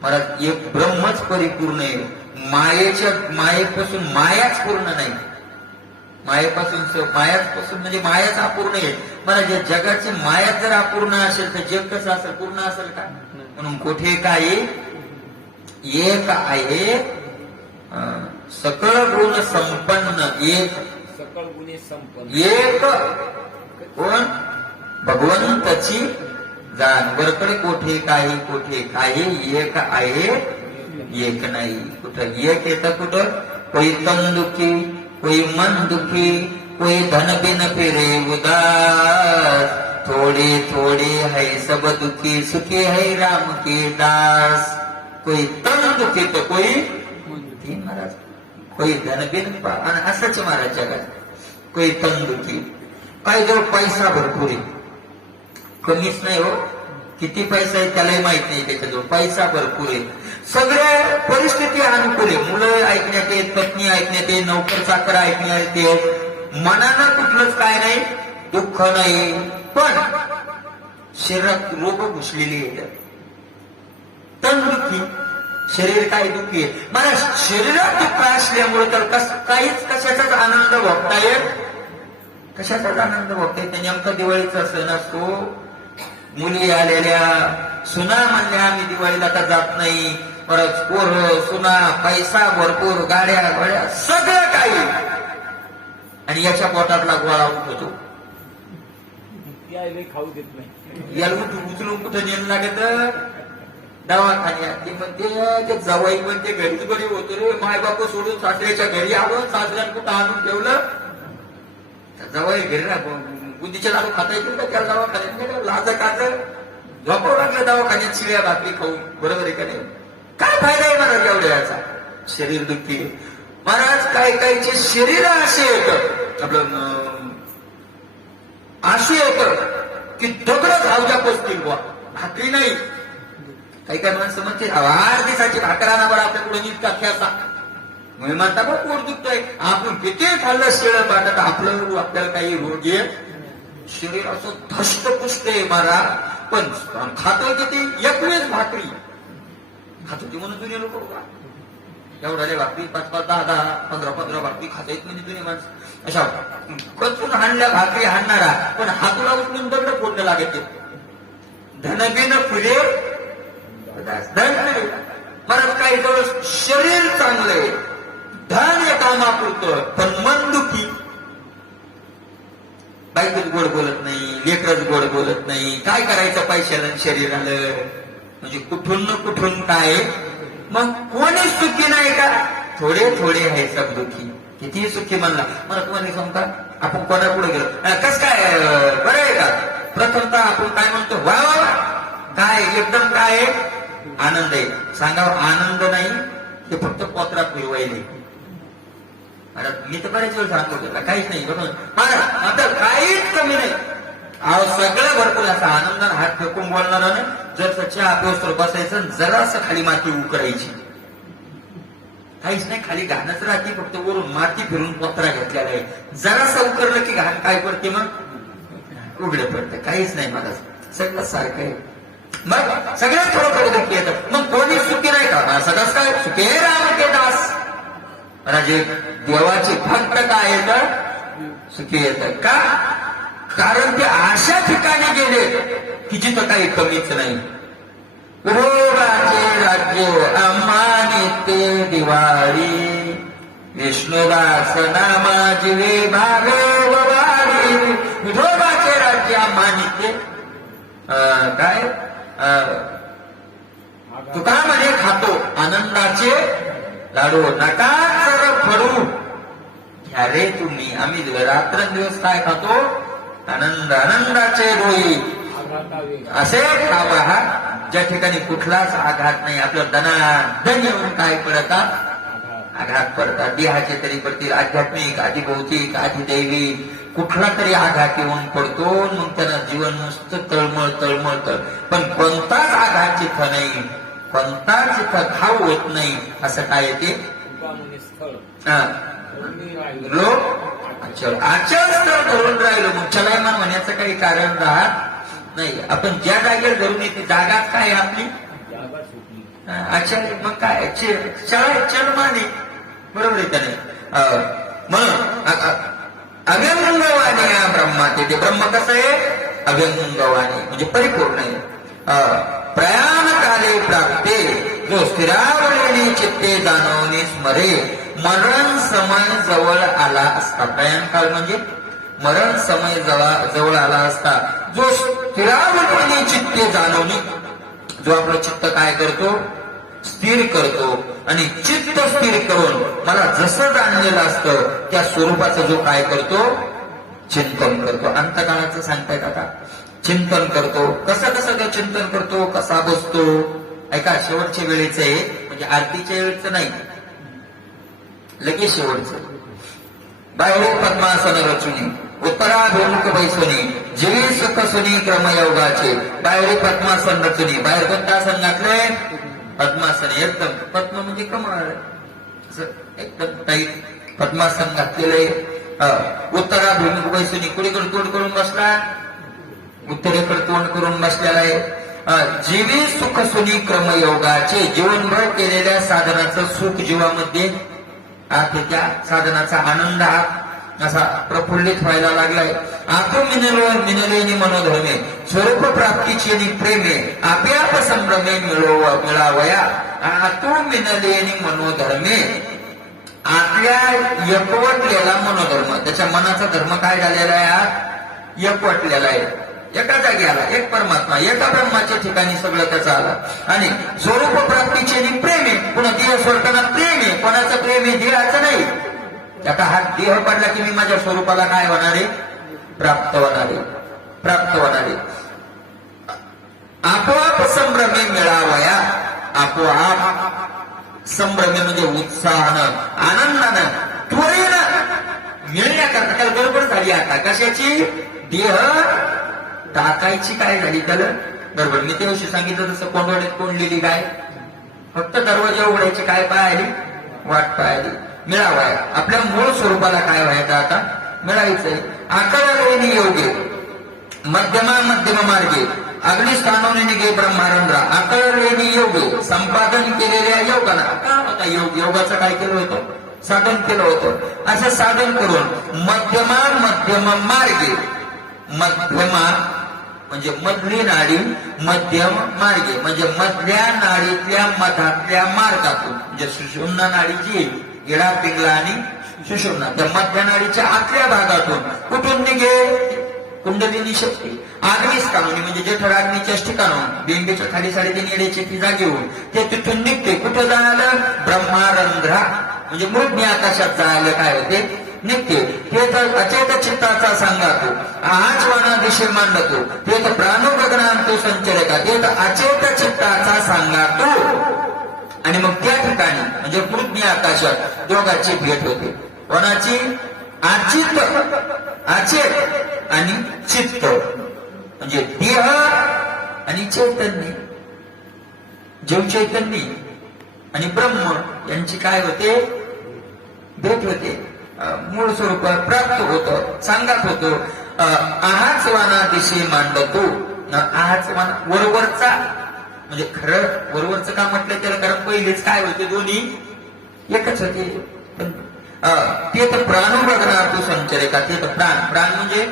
मला एक ब्रह्मच परिपूर्ण आहे. मायेपासून मायाच पूर्ण नाही. मायापासून म्हणजे मायाच अपूर्ण आहे. मला जे जगाची माया जर अपूर्ण असेल तर जग कसं असेल, पूर्ण असेल का. म्हणून कोठे काय एक आहे, सकळ गुण संपन्न, एक सकळ गुणे संपन्न, एक कोण, भगवंताची जाण. वरकडे कोठे काही एक आहे, एक नाही. कुठं एक येतं, कुठं कोई तन दुखी, कोई मन दुखी, कोई धन बिन फिरे उदास, थोड़े थोड़े है सब दुखी, सुखी है राम के दास. कोई तन दुखी तो कोई महाराज, कोई धन बिन, आणि असंच महाराज जगात. कोई तन दुखी, काही जवळ पैसा भरपूर आहे, कमीच नाही हो, किती पैसा आहे त्यालाही माहित नाही, त्याच्याजवळ पैसा भरपूर आहे, सगळ्या परिस्थिती अनुकूल आहे. मुलं ऐकण्यात येत, पत्नी ऐकण्यात येत, नोकर चाकर ऐकण्यात येत, मनानं कुठलंच काय नाही, दुःख नाही, पण शरीरात रोग घुसलेली येतात. तण दुखी, शरीर काही दुःखी आहे. मला शरीरात दुःख असल्यामुळे तर काहीच कशाचाच आनंद भोगता येत, कशाचाच आनंद भोगता येत. नेमका दिवाळीचा सण असतो. मुली आलेल्या, सुना म्हणल्या आम्ही दिवाळीला तर जात नाही, परत पोरं, सुना, पैसा भरपूर, गाड्या गोड्या सगळं काही, आणि याच्या पोटातला गोळा उठवतो. यायला खाऊ देत नाही. याला उचलून कुठं नेलं लागत दवाखान्यात. ते म्हणते ते जवाई म्हणते घरीच बरी होतो रे, मायबाप सोडून सासऱ्याच्या घरी आलं, सासऱ्यानं कुठं आणून ठेवलं. जवाई घरी ना बुंदीचे लाडू खाता येतील का त्याला दवाखान्यात लाज काज झोपावं लागलं दवाखान्यात शिळ्या भाकरी खाऊन. बरोबर आहे का नाही? काय फायदा आहे महाराज एवढ्या याचा? शरीर दुःखी महाराज. काही काहीचे शरीर असे येत, आपलं असे येत की दगड धावत्या पोचतील बुवा, भाकरी नाही. काही काही माणसं म्हणते 8 दिवसाची भाकर आणा बरं आपल्याकडून इतका ठ्यासा. म्हणून म्हणता बघ पोट दुखतोय, आपण किती खाल्लं शिळं वाटत आपलं आपल्याला काही रोग आहे. शरीर असं धष्टपुष्ट आहे महाराज, पण खातोय किती? 21 भाकरी खात होती म्हणून जुने लोक एवढ्या भाकरी 5-5, 10-10, 15-15 भाकरी खाता येत म्हणजे जुने माणसं. अशा कचून हाणल्या भाकरी हाणणारा, पण हातूला उचलून दगड फोडणं लागते. धनबिन फुले धन नाही. परत काही जवळ शरीर चांगलंय, धन हे कामापुरतं, पण मन दुखी. बायकोच गोड बोलत नाही, लेकरच गोड बोलत नाही. काय करायचं पैशाला शरीर आलं म्हणजे कुठून न कुठून काय. मग कोणी सुखी नाही का? थोडे थोडे आहे सब दुखी. किती सुखी म्हणला. मला तुम्हाला सांगता, आपण कोणा पुढे गेलो कस काय बरं आहे का? प्रथमतः आपण काय म्हणतो, वा वा वा, काय एकदम काय आनंद आहे. सांगावं आनंद नाही, ते फक्त पोत्रा फिरवायले. मी तर बरेच वेळ सांगतो त्याला काहीच नाही. बरोबर आता काहीच कमी नाही. अहो सगळं भरपूर. असा आनंदाने हात फेकून बोलणार नाही. जर चहा पेवस्तर बसायचं, जरासं खाली माती उकरायची, काहीच नाही. खाली घाणच राहते, फक्त वरून माती फिरून पोत्रा घेतलेला आहे. जरासं उकरलं की घाण काय पडते, मग उघडं पडतं. काहीच नाही मला सगळं सारखं आहे. मग सगळ्यात थोडं थोडं दुःखी येतं. मग कोणी सुखी नाही का? सगळंच काय सुखे राम के दास. म्हणजे देवाचे भक्त काय येतं? सुखी येतं का? कारण ते अशा ठिकाणी गेले की जिथं काही कमीच नाही. विठोबाचे राज्य आम्हाने ते दिवाळी, विष्णुदास नामा जीवे भागववारी. विठोबाचे राज्य आम्हाने ते काय तुका म्हणे खातो आनंदाचे लाडू, नका सर फडू घ्या रे तुम्ही. आम्ही रात्रंदिवस काय खातो? आनंद, आनंदाचे डोई असे खावा. हा ज्या ठिकाणी कुठलाच आघात नाही. आपलं दनादन येऊन काय पडतात? आघात पडतात. देहाचे तरी पडतील, आध्यात्मिक, आधी भौतिक, आधी दैवी, कुठला तरी आघात येऊन पडतो. मग त्यांना जीवन नुसतं तळमळ तळमळ तळ. पण कोणताच आघात जिथं नाही, कोणताच जिथं घाव होत नाही. असं काय येते? आचल स्थळ धरून राहिलो. मग चलायमान म्हणण्याचं काही कारण राहत नाही. आपण ज्या जागेवर धरून येते जागात काय आपली आचल. मग काय चलमाने. बरोबर आहे त्याने. म्हणून अभ्यंगवाणी ब्रह्मा. ते ब्रह्म कसं आहे? अभ्यंगवाणी म्हणजे परिपूर्ण आहे. प्रयाण काले प्राप्ते जो स्थिरावलेली चित्ते जाणवणे स्मरे. मरण समय जवळ आला असता. प्रयाण काल म्हणजे मरण समय जवळ आला असता जो स्थिरावलेली चित्ते जाणवणे, जो आपलं चित्त काय करतो? स्थिर करतो. आणि चित्त स्थिर करून मला जसं जाणलेलं असतं त्या स्वरूपाचं जो काय करतो? चिंतन करतो. अंतकाळाचं सांगतायत आता. चिंतन करतो. कसं कसं तो चिंतन करतो? कसा बसतो? ऐका, शेवटच्या वेळेचं आहे म्हणजे आरतीच्या वेळेचं नाही, लगेच शेवटचं. बाहेर पद्मासन रचुनी, उत्तराभिमुख बैसुनी, जीवी सुख सुनी क्रमयोगाचे. बाहेर पद्मासन रचुनी. बाहेर कोणतं आसन घातलंय? पद्मासन. एकदम पद्म म्हणजे कमळ, एकदम टाईट पद्मासन घातलेलं आहे. उत्तराभिमुख बैसुनी, कुणीकडे तोंड करून बसला? उत्तरेकडे तोंड करून बसलेला आहे. जीवी सुख सुनी क्रमयोगाचे जीवनभर केलेल्या साधनाचं सुख जीवामध्ये त्या साधनाचा आनंद असा प्रफुल्लित व्हायला लागलाय. आतो मिनलेनी मनोधर्मे स्वरूप प्राप्तीची प्रेमे आप्याप संभ्रमे मिळावया. आतो मिनलेनी मनोधर्मे आपल्या एकवटलेला मनोधर्म, त्याच्या मनाचा धर्म काय झालेला आहे? एकवटलेला आहे. एका जागी आला एक परमात्मा, एका ब्रह्माच्या ठिकाणी सगळं त्याचं आलं. आणि स्वरूप प्राप्तीचे प्रेम आहे. पुन्हा देह सोडताना प्रेम आहे. कोणाचं प्रेम आहे? देहाचं नाही. आता हा देह पडला की मी माझ्या स्वरूपाला काय होणार आहे? प्राप्त होणारे, प्राप्त होणारे. आपोआप संभ्रमे मिळावया. आपोआप संभ्रमे म्हणजे उत्साहानं, आनंदानं, त्वरेनं मिळण्याकरता. त्याला गडबड झाली आता कशाची? देह टाकायची काय झाली त्याला गडबड. मी तेव्हा सांगितलं तसं कोंडवाड्यात कोंडलेली काय फक्त दरवाजा उघडायची काय पाहिली? वाट पाहिली. मिळावाय आपल्या मूळ स्वरूपाला काय व्हायचं आता? मिळायचंय. आकळलेनी योगे मध्यमा मध्यम मार्गे अग्निस्थानोने निघे ब्रह्मारंध्रा. आकळलेनी योगे संपादन केलेल्या योगाला काय होता? योग योगाचं काय केलं होतं? साधन केलं होतं. असं साधन करून मध्यमा मध्यम मार्गे, मध्यमा म्हणजे मधली नाडी, मध्यम मार्गे म्हणजे मधल्या नाडीतल्या मधातल्या मार्गातून, म्हणजे सुषुम्ना नाडीची इडा पिंगला आणि सुषुम्ना त्या मध्य नाडीच्या आतल्या भागातून कुठून निघे? कुंडलिनी शक्ती अग्निस्थानी म्हणजे जठराग्नीच्या ठिकाणून बिंबीच्या खाली 3.5 येड्याची ती जागी होऊन ते तिथून निघते. कुठं जायला? ब्रह्मारंध्रा म्हणजे मृज्ञ आकाशात जायला काय होते? निघते. हे तर अचेत चित्ताचा सांगातो, आज वाना दिशे मांडतो. ते तर प्राणोगगनांतो संचरका. ते तर अचेत चित्ताचा सांगातो. आणि मग त्या ठिकाणी म्हणजे मृज्ञ आकाशात दोघांची भेट होते. कोणाची? आचित, अचेत आणि चित्त म्हणजे देह आणि चैतन्य, जीव चैतन्य आणि ब्रह्म यांची काय होते? भेट होते. मूळ स्वरूप प्राप्त होतं, सांगत होतो. आहाच वाना दिशे मांडतो. आहाच वाना वरवरचा म्हणजे खरं वरवरचं का म्हटलं त्याला? कारण पहिलेच काय होते? दोन्ही एकच होते. ते तर प्राणोबगणार तू संचरे का. ते तर प्राण, प्राण म्हणजे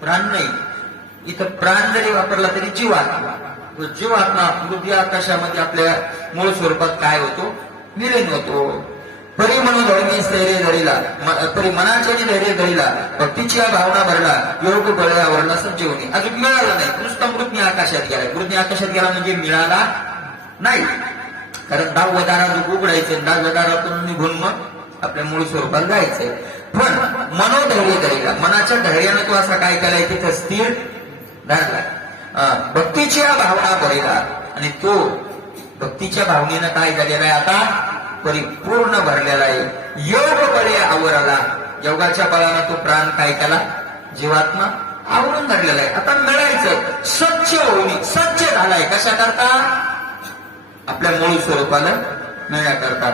प्राण नाही. इथं प्राण जरी वापरला तरी जीवात्मा. जीवात्मा मृत्यू आकाशामध्ये आपल्या मूळ स्वरूपात काय होतो? विलीन होतो. परी मनोधर्मी स्थैर्य धरीला, परी मनाच्या धैर्य धरीला, भक्तीच्या भावना भरला, योग बळयावरला संजीवनी. अजून मिळाला नाही. नुसता मृत्यू आकाशात गेला. मृत्यू आकाशात गेला म्हणजे मिळाला नाही. कारण 10व्या दारात उघडायचं, 10व्या दारातून निघून मग आपल्या मूळ स्वरूपात जायचंय. पण मनोधैर्य धरीला, मनाच्या धैर्यानं तो असा काय केलाय? तिथं स्थिर धरला. भक्तीच्या भावना भरला आणि तो भक्तीच्या भावनेनं काय झालेला आहे? आता परिपूर्ण भरलेला आहे. योग बळे आवरला. योगाच्या बळानं तो प्राण काय केला? जीवात्मा आवरून धरलेला आहे. आता मिळायचं स्वच्छ होऊन सज्ज झालाय. कशा करता? आपल्या मूळ स्वरूपाला मिळण्याकरता.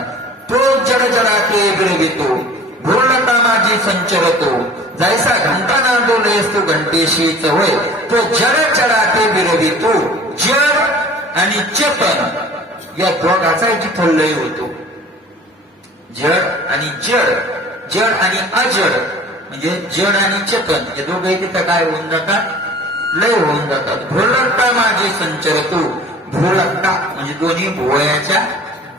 तो जड जडाते विरवितो, भूर्णता माझी संचरतो. जैसा घंटा नांदो लयस्तो घंटेशीच होय. तो जड जडाते विरवितो. जड आणि चेतन या दोघाचा जिथं लय होतो. जड आणि जड, जड आणि अजड म्हणजे जड आणि चेतन हे दोघे तिथं काय होऊन जातात? लय होऊन जातात. भूलकता माझी संचरतो. भूलकता म्हणजे दोन्ही भोवयाच्या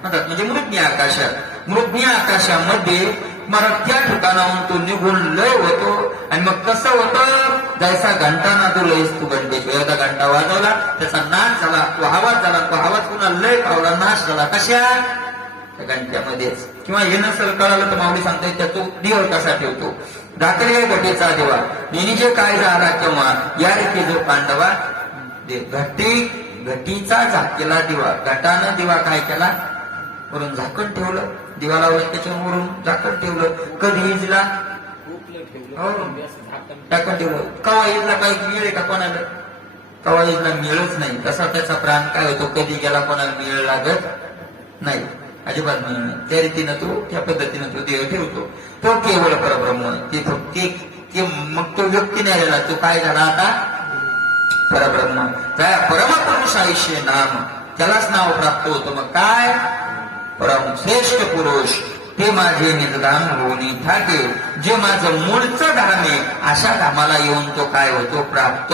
म्हणतात म्हणजे मृज्ञ आकाशात. मृज्ञ आकाशामध्ये मग त्या ठिकाणाहून तो निघून लय होतो. आणि मग कसं होतं? जैसा घंटा ना तो लयच तू घंटेशी. एकदा घंटा वाजवला त्याचा नाश झाला, तो आवाज झाला, तो आवाज पुन्हा लय पावला, नाश झाला. कशा? घंट्यामध्येच. किंवा हे नसेल कळालं तर माऊली सांगताय त्या तो दिवा कसा ठेवतो? रात्री घटीचा दिवा नेहमीचे काय झाला तेव्हा या रीती जो पांडवा घटीचा झाकेला दिवा. घटानं दिवा काय केला? वरून झाकण ठेवलं. दिवा लावलं त्याच्यावरून झाकण ठेवलं. कधी इजला? झाकण ठेवलं. कवा इजला काही मिळ आहे का कोणाला? कवा इजला मिळच नाही. तसा त्याचा प्राण काय होतो? कधी गेला कोणाला मिळ लागत नाही, अजिबात मिळणार नाही. त्या रीतीनं तो त्या पद्धतीनं तो देह ठेवतो. तो केवळ परब्रह्म. ते मग तो व्यक्ती नाही राहिला. तो काय झाला आता? परब्रह्म, त्या परमपुरुषाविषयी नाम, त्यालाच नाव प्राप्त होतं. मग काय? परम श्रेष्ठ पुरुष, ते माझे निजधाम होऊनी ठाके, जे माझं मूळचं धाम आहे, अशा धामाला येऊन तो काय होतो? प्राप्त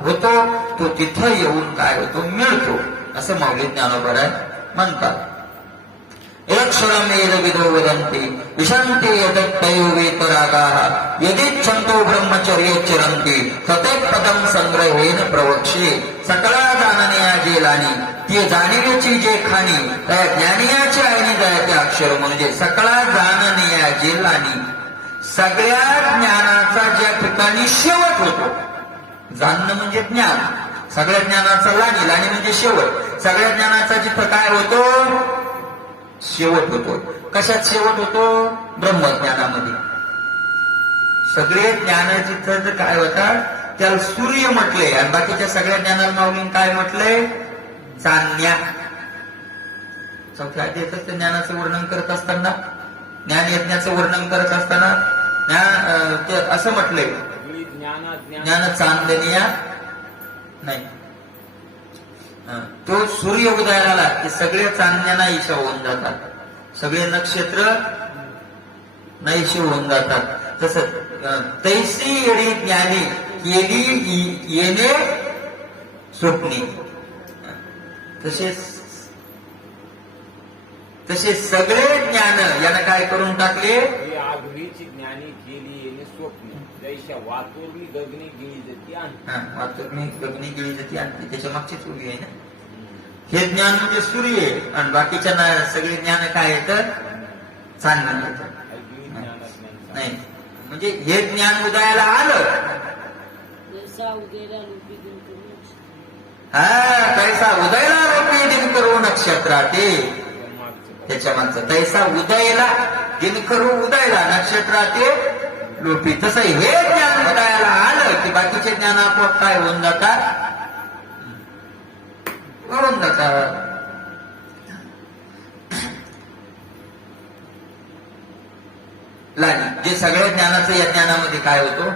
होतो. तो तिथं येऊन काय होतो? मिळतो. असं माऊली ज्ञानोबराय म्हणतात. एकक्षरम वेदविदो वदन्ति विशन्ति यदत्तयो वेतरागाः यदिच्छन्तो ब्रह्मचर्यचरन्ति ततेत्पदं संग्रहेन प्रवक्षे. सकळा जाणण्या जे लानी, ते जाणीवेची जे खाणी, त्या ज्ञानियाचे आईनी जायते अक्षर. म्हणजे सकळा जाणण्या जे लानी, सगळ्या ज्ञानाचा ज्या ठिकाणी शेवट होतो. जाणणं म्हणजे ज्ञान, सगळ्या ज्ञानाचा लाणी, लाणी म्हणजे शेवट. सगळ्या ज्ञानाचा जिथं काय होतो? शेवट होतो. कशात शेवट होतो? ब्रह्मज्ञानामध्ये. सगळे ज्ञान जिथं काय होतात त्याला सूर्य म्हटलंय, आणि बाकीच्या सगळ्या ज्ञानाला माऊलीने काय म्हटलंय? चांदण्या. चौथ्या अध्यायातच ते ज्ञानाचं वर्णन करत असताना, ज्ञान यज्ञाचं वर्णन करत असताना ते असं म्हटलंय, ज्ञान चांदण्या नाही. तो सूर्य उदयाला आला की सगळे चांदण्या नाहीशा होऊन जातात, सगळे नक्षत्र नाहीशे होऊन जातात. तसं तैसी येडी ज्ञानी केली येणे स्वप्नी. तसे सगळे ज्ञान यानं काय करून टाकले? आघवीची ज्ञानी केली येणे स्वप्नी, जैशा वातुरली गगनी गिळी जाती आणि वातुरणी गगनी गिळी जाती आणि त्याच्या मागचीच उभी आहे ना. हे ज्ञान म्हणजे सूर्य आहे, आणि बाकीच्या सगळे ज्ञान काय येतं? चांदणं येतं. नाही म्हणजे हे ज्ञान उदयाला आलं. तैसा उदयला लोपी दिन करू नक्षत्रा, ते त्याच्या मागचं तैसा उदयला दिन करू उदयला नक्षत्रा ते लोपी. तसं हे ज्ञान उदयाला आलं की बाकीचे ज्ञान आपोआप काय होऊन जातात? होऊन जातात. लाणी जे सगळ्या ज्ञानाचं या ज्ञानामध्ये काय होतो?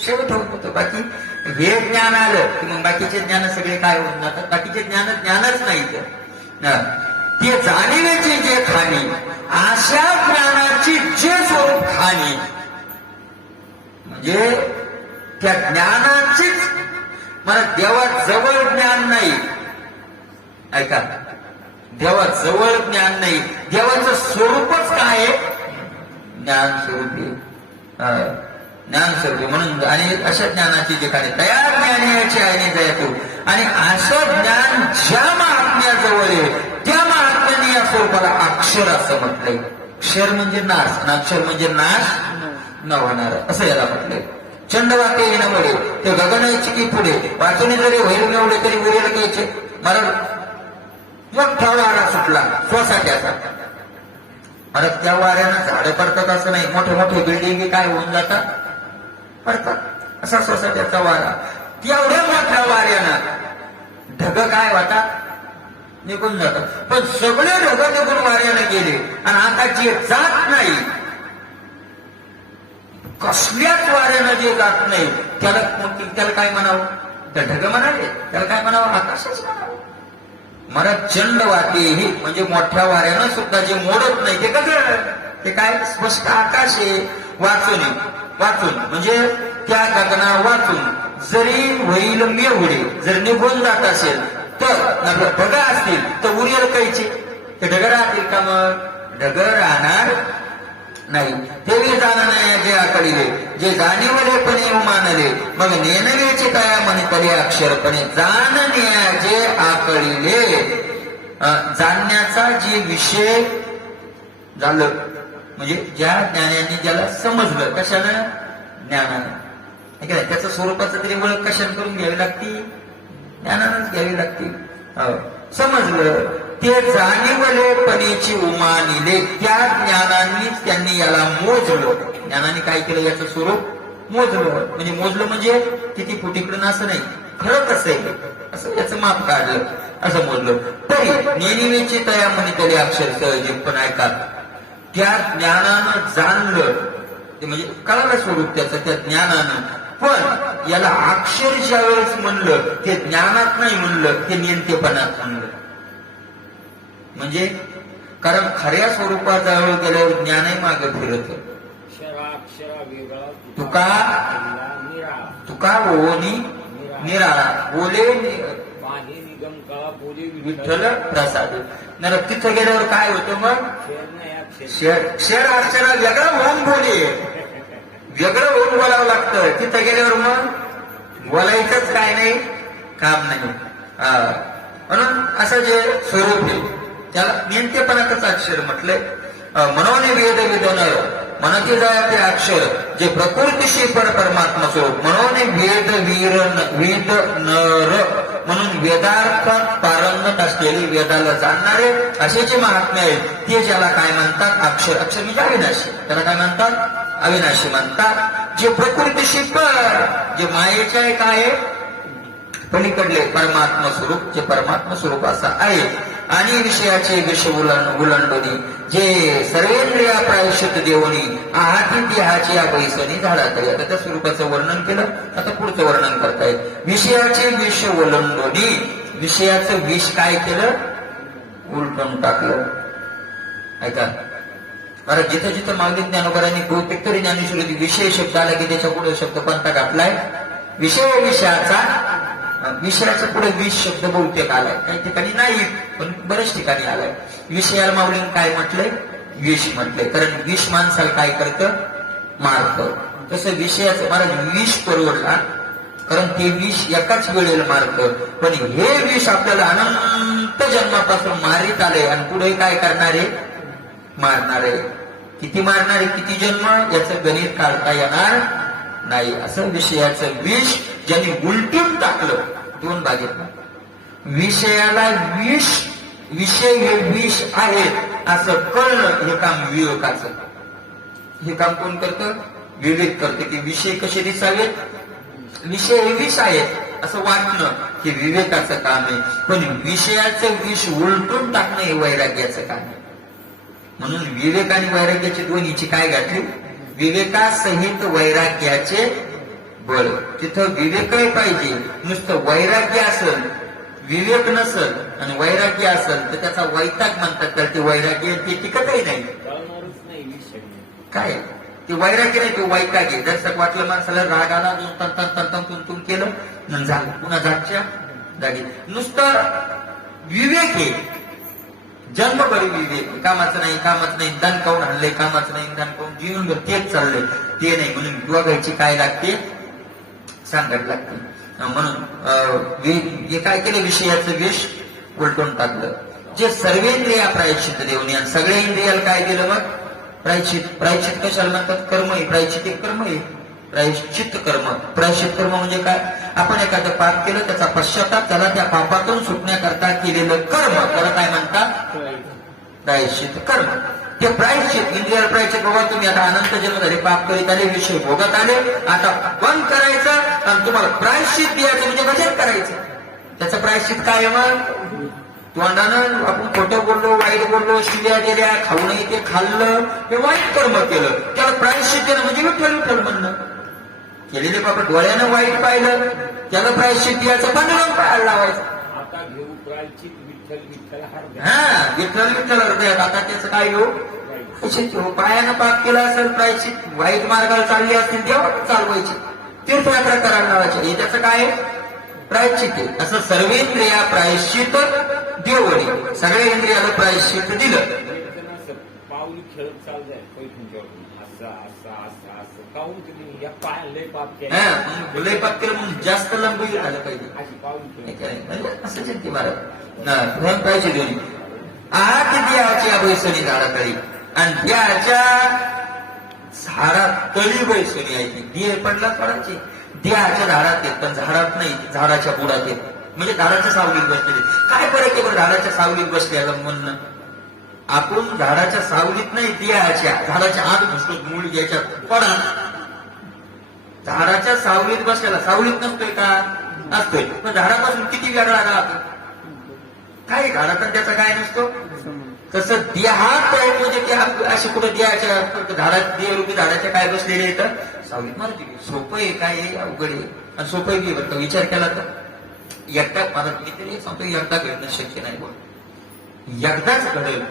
शेवट होत होतं. बाकी हे ज्ञान आलं की मग बाकीचे ज्ञान सगळे काय होऊन जातात? बाकीचे ज्ञानच नाही. ते जाणीवेची जे खाणी, अशा ज्ञानाची जे स्वरूप खाणी, म्हणजे त्या ज्ञानाचीच. मला देवाजवळ ज्ञान नाही. ऐका, देवाजवळ ज्ञान नाही. देवाचं स्वरूपच काय आहे? ज्ञान स्वरूपी, ज्ञान स्वरूपी म्हणून. आणि अशा ज्ञानाची जे खाणी तयार ज्ञानाची आईने जायतो. आणि असं ज्ञान ज्या महात्म्याजवळ आहे त्या महात्म्याने या स्वरूपाला अक्षर असं म्हटलंय. क्षर म्हणजे नाश, आणि अक्षर म्हणजे नाश न होणार असं याला म्हटलंय. चंडवाके येणवळे ते गगनायची की पुढे वाचून जरी होईल मिळवले तरी उरेल घ्यायचे. मला मोठा वारा सुटला सोसाट्याचा. अरे त्या वाऱ्यानं झाडं पडतात असं नाही, मोठे मोठे बिल्डिंग काय होऊन जातात? पडतात. असा सोसाट्याचा वारा. तेवढ्या मोठ्या वाऱ्यानं ढग काय होतात? निघून जातात. पण सगळे ढग निघून वाऱ्याने गेले, आणि आता जे जात नाही, कसल्याच वाऱ्यानं जे जात नाही त्याला काय म्हणावं? त्या ढग म्हणाले. त्याला काय म्हणावं? आकाशच म्हणावं. मला चंड वाटेही म्हणजे मोठ्या वाऱ्यानं सुद्धा जे मोडत नाही ते गगन, ते काय? स्पष्ट आकाश आहे. वाचून म्हणजे त्या गगना वाचून जरी होईल मेहुडे जर निघून जात असेल तर ढग असतील तर उरेल कायचे? ते ढग राहतील का? मग ढग राहणार नाही. तेही जाणणे जे आकडिले, जे जाणीवलेपणे मानले, मग नेनवेचे तया म्हणतले अक्षरपणे. जाणण्या जे आकडिले, जाणण्याचा जे विषय झालं म्हणजे ज्या ज्ञानाने ज्याला समजलं. कशानं? ज्ञानानं. त्याचं स्वरूपाचं तरी ओळख कशाने करून घ्यावी लागती? ज्ञानानंच घ्यावी लागती. समजलं ते जाणीवलेपणेची उमानिले, त्या ज्ञानानेच त्यांनी याला मोजलं. ज्ञानाने काय केलं? याचं स्वरूप मोजलं. म्हणजे मोजलं म्हणजे किती फुटीकडून असं नाही, खरं कसं आहे असं याचं माप काढलं, असं मोजलं. तरी नेनिवेची तया म्हणतले अक्षर सहजिक. पण ऐका, त्या ज्ञानानं जाणलं ते म्हणजे कळालं स्वरूप त्याचं त्या ज्ञानानं. पण याला अक्षर ज्या वेळेस म्हणलं ते ज्ञानात नाही म्हणलं, ते नियंतेपणात म्हणलं. म्हणजे कारण खऱ्या स्वरूपात जवळ गेल्यावर ज्ञानही मागं फिरत. क्षराक्षरा वेगळा तुका निरा तुका ओनी निराळा बोले पाणी निगम का बोले विठ्ठल प्रसाद. नर तिथं गेल्यावर काय होतं मग? शेर नाही अक्षर शेर अक्षर वेगळं होऊन बोले, वेगळं होऊन बोलावं लागतं. तिथं गेल्यावर मग बोलायचंच काय नाही, काम नाही. म्हणून असं जे स्वरूप आहे त्याला नियंतेपणाचं अक्षर म्हटलंय. मनोने वेद विदन मनती जाय ते अक्षर जे प्रकृतीशी परमात्मा स्वरूप मनोने वेद वीर वेद नर म्हणून वेदार्थात पारंगत असलेले, वेदाला जाणणारे असे जे महात्मे आहेत ते ज्याला काय म्हणतात? अक्षर. अक्षर म्हणजे अविनाशी. त्याला काय म्हणतात? अविनाशी म्हणतात. जे प्रकृतीशी जे मायेच्या काय पलीकडले परमात्मा स्वरूप, जे परमात्मा स्वरूप असं आहे. आणि विषयाचे विष उलंडोनी जे सर्वेंद्रिया प्रायश्चित देवनी आहाती देहाची या बैसनी झाला. तरी आता त्या स्वरूपाचं वर्णन केलं, आता पुढचं वर्णन करतायत. विषयाचे विष उलंडोनी, विषयाचं विष काय केलं? उलटून टाकलं. ऐका बरं, जिथं जिथं मागणी ज्ञानोबरांनी बहुतेक तरी ज्ञानेश्वरी विषय शब्द आला की त्याच्या पुढे शब्द कोणता घातलाय? विषय. विषयाच्या पुढे विष शब्द बहुतेक आलाय, काही ठिकाणी नाही पण बऱ्याच ठिकाणी आलाय. विषयाला माऊलीने काय म्हटलंय? विष म्हटलंय. कारण विष माणसाला काय करतं? मारतं. तसं विषयाचं महाराज विष परवडला, कारण ते विष एकाच वेळेला मारतं. पण हे विष आपल्याला अनंत जन्मापासून मारित आले आणि पुढे काय करणारे? मारणारे. किती मारणारे, किती जन्म, याचं गणित काढता येणार नाही. असं विषयाचं विष ज्यांनी उलटून टाकलं, दोन बागेत विषयाला विष, विषय हे विष आहेत असं कळलं, हे काम विवेकाचं. हे काम कोण करतं? विवेक करतं. की विषय कसे दिसावेत, विषय हे विष आहेत असं वाटणं हे विवेकाचं काम आहे. पण विषयाचं विष उलटून टाकणं हे वैराग्याचं काम आहे. म्हणून विवेक आणि वैराग्याची दोन्हीची काय घातली? विवेकासहित वैराग्याचे बळ. तिथं विवेकही पाहिजे. नुसतं वैराग्य असेल, विवेक नसल आणि वैराग्य असेल तर त्याचा वैताग म्हणतात. तर ते वैराग्य ते टिकतही नाही. काय ते वैराग्य नाही, ते वैताग आहे. दर्शक वाटलं माणसाला राग आला, तुम केलं झालं, पुन्हा जागच्या जागी. नुसतं विवेक आहे, जन्मभरी विवेक. कामाचं नाही, कामाचं नाही, दण काऊन आणलंय, कामाचं नाही, दण काऊन जीवनभर तेच चाललंय, ते नाही. म्हणून दोघांची काय लागते? सांगत लागते. म्हणून हे काय केलं? विषयाचं विष उलटून टाकलं. जे सर्वेंद्रिया प्रायश्चित देऊन आणि सगळ्या इंद्रियाला काय दिलं? मग प्रायश्चित. प्रायश्चित कशाला म्हणतात? कर्म आहे. प्रायश्चित एक कर्म आहे. प्रायश्चित कर्म. प्रायश्चित कर्म म्हणजे काय? आपण एखादं पाप केलं, त्याचा पश्चाताप, त्याला त्या पापातून सुटण्याकरता केलेलं कर्म, त्याला काय म्हणतात? प्रायश्चित कर्म. ते प्रायश्चित, इंद्रियाला प्रायश्चित. बाबा तुम्ही आता अनंत जन्म झाले, पाप करीत आले, विषय भोगत आले, आता बंद करायचं आणि तुम्हाला प्रायश्चित द्यायचं म्हणजे भजन करायचं. त्याचं प्रायश्चित काय आहे? मग तोंडानं आपण खोटं बोललो, वाईट बोललो, शिव्या दिल्या, खाऊ नये ते खाल्लं, हे वाईट कर्म केलं, त्याला प्रायश्चित देणं म्हणजे विठ्ठल विठ्ठल म्हणणं. केलेले बाबा डोळ्यानं वाईट पाहिलं, त्याला प्रायश्चित द्यायचं, बंद पायाला लावायचं. आता घेऊ प्रायश्चित विठ्ठल विठ्ठल हा, विठ्ठल विठ्ठल हृदयात. आता त्याचं काय घेऊ? पायानं पाप केला असेल प्रायश्चित, वाईट मार्गाला चालली असतील तेव्हा चालवायची, तीर्थयात्रा करायला लावायची, हे त्याचं काय प्रायश्चित आहे. असं सर्वेंद्रिया प्रायश्चित देवणी, सगळ्या इंद्रियाला प्रायश्चित दिलं. पाऊल खेळत चाललंय असं असं असं असं पाऊल तुम्ही या पाय लय पाप केलं, लय पाप केलं म्हणून जास्त लंबी झालं पाहिजे. अशी पाऊल म्हणजे असं चिंती महाराज पाहिजे दोन्ही. आत देहाच्या बैसणी झाडातळी आणि देहाच्या झाडात तळी बैसणी आहे. ती देह पडला पडायची, देहाच्या झाडात येत पण झाडात नाही, झाडाच्या बुडात येत. म्हणजे झाडाच्या सावलीत बसलेले. काय फरक आहे बरं झाडाच्या सावलीत बसल्याला म्हणणं? आपण झाडाच्या सावलीत नाही, देहाच्या झाडाच्या आत घुसतो, मूळ घ्यायच्या पडा. झाडाच्या सावलीत बसल्याला सावलीत नसतोय का? असतोय. पण झाडापासून किती वेगळा राहतो? काय झाडात त्याचा काय नसतो? तसं देहात म्हणजे ते असे कुठं देहाच्या झाडात, देहरूपी झाडाच्या काय बसलेले येतं? सावलीत. मला सोपं आहे काय? अवघड आहे. आणि सोपं बी बरं का, विचार केला तर एकटा मला मी तरी सांगतो एकदा घडणं शक्य नाही बोल, एकदाच घडेल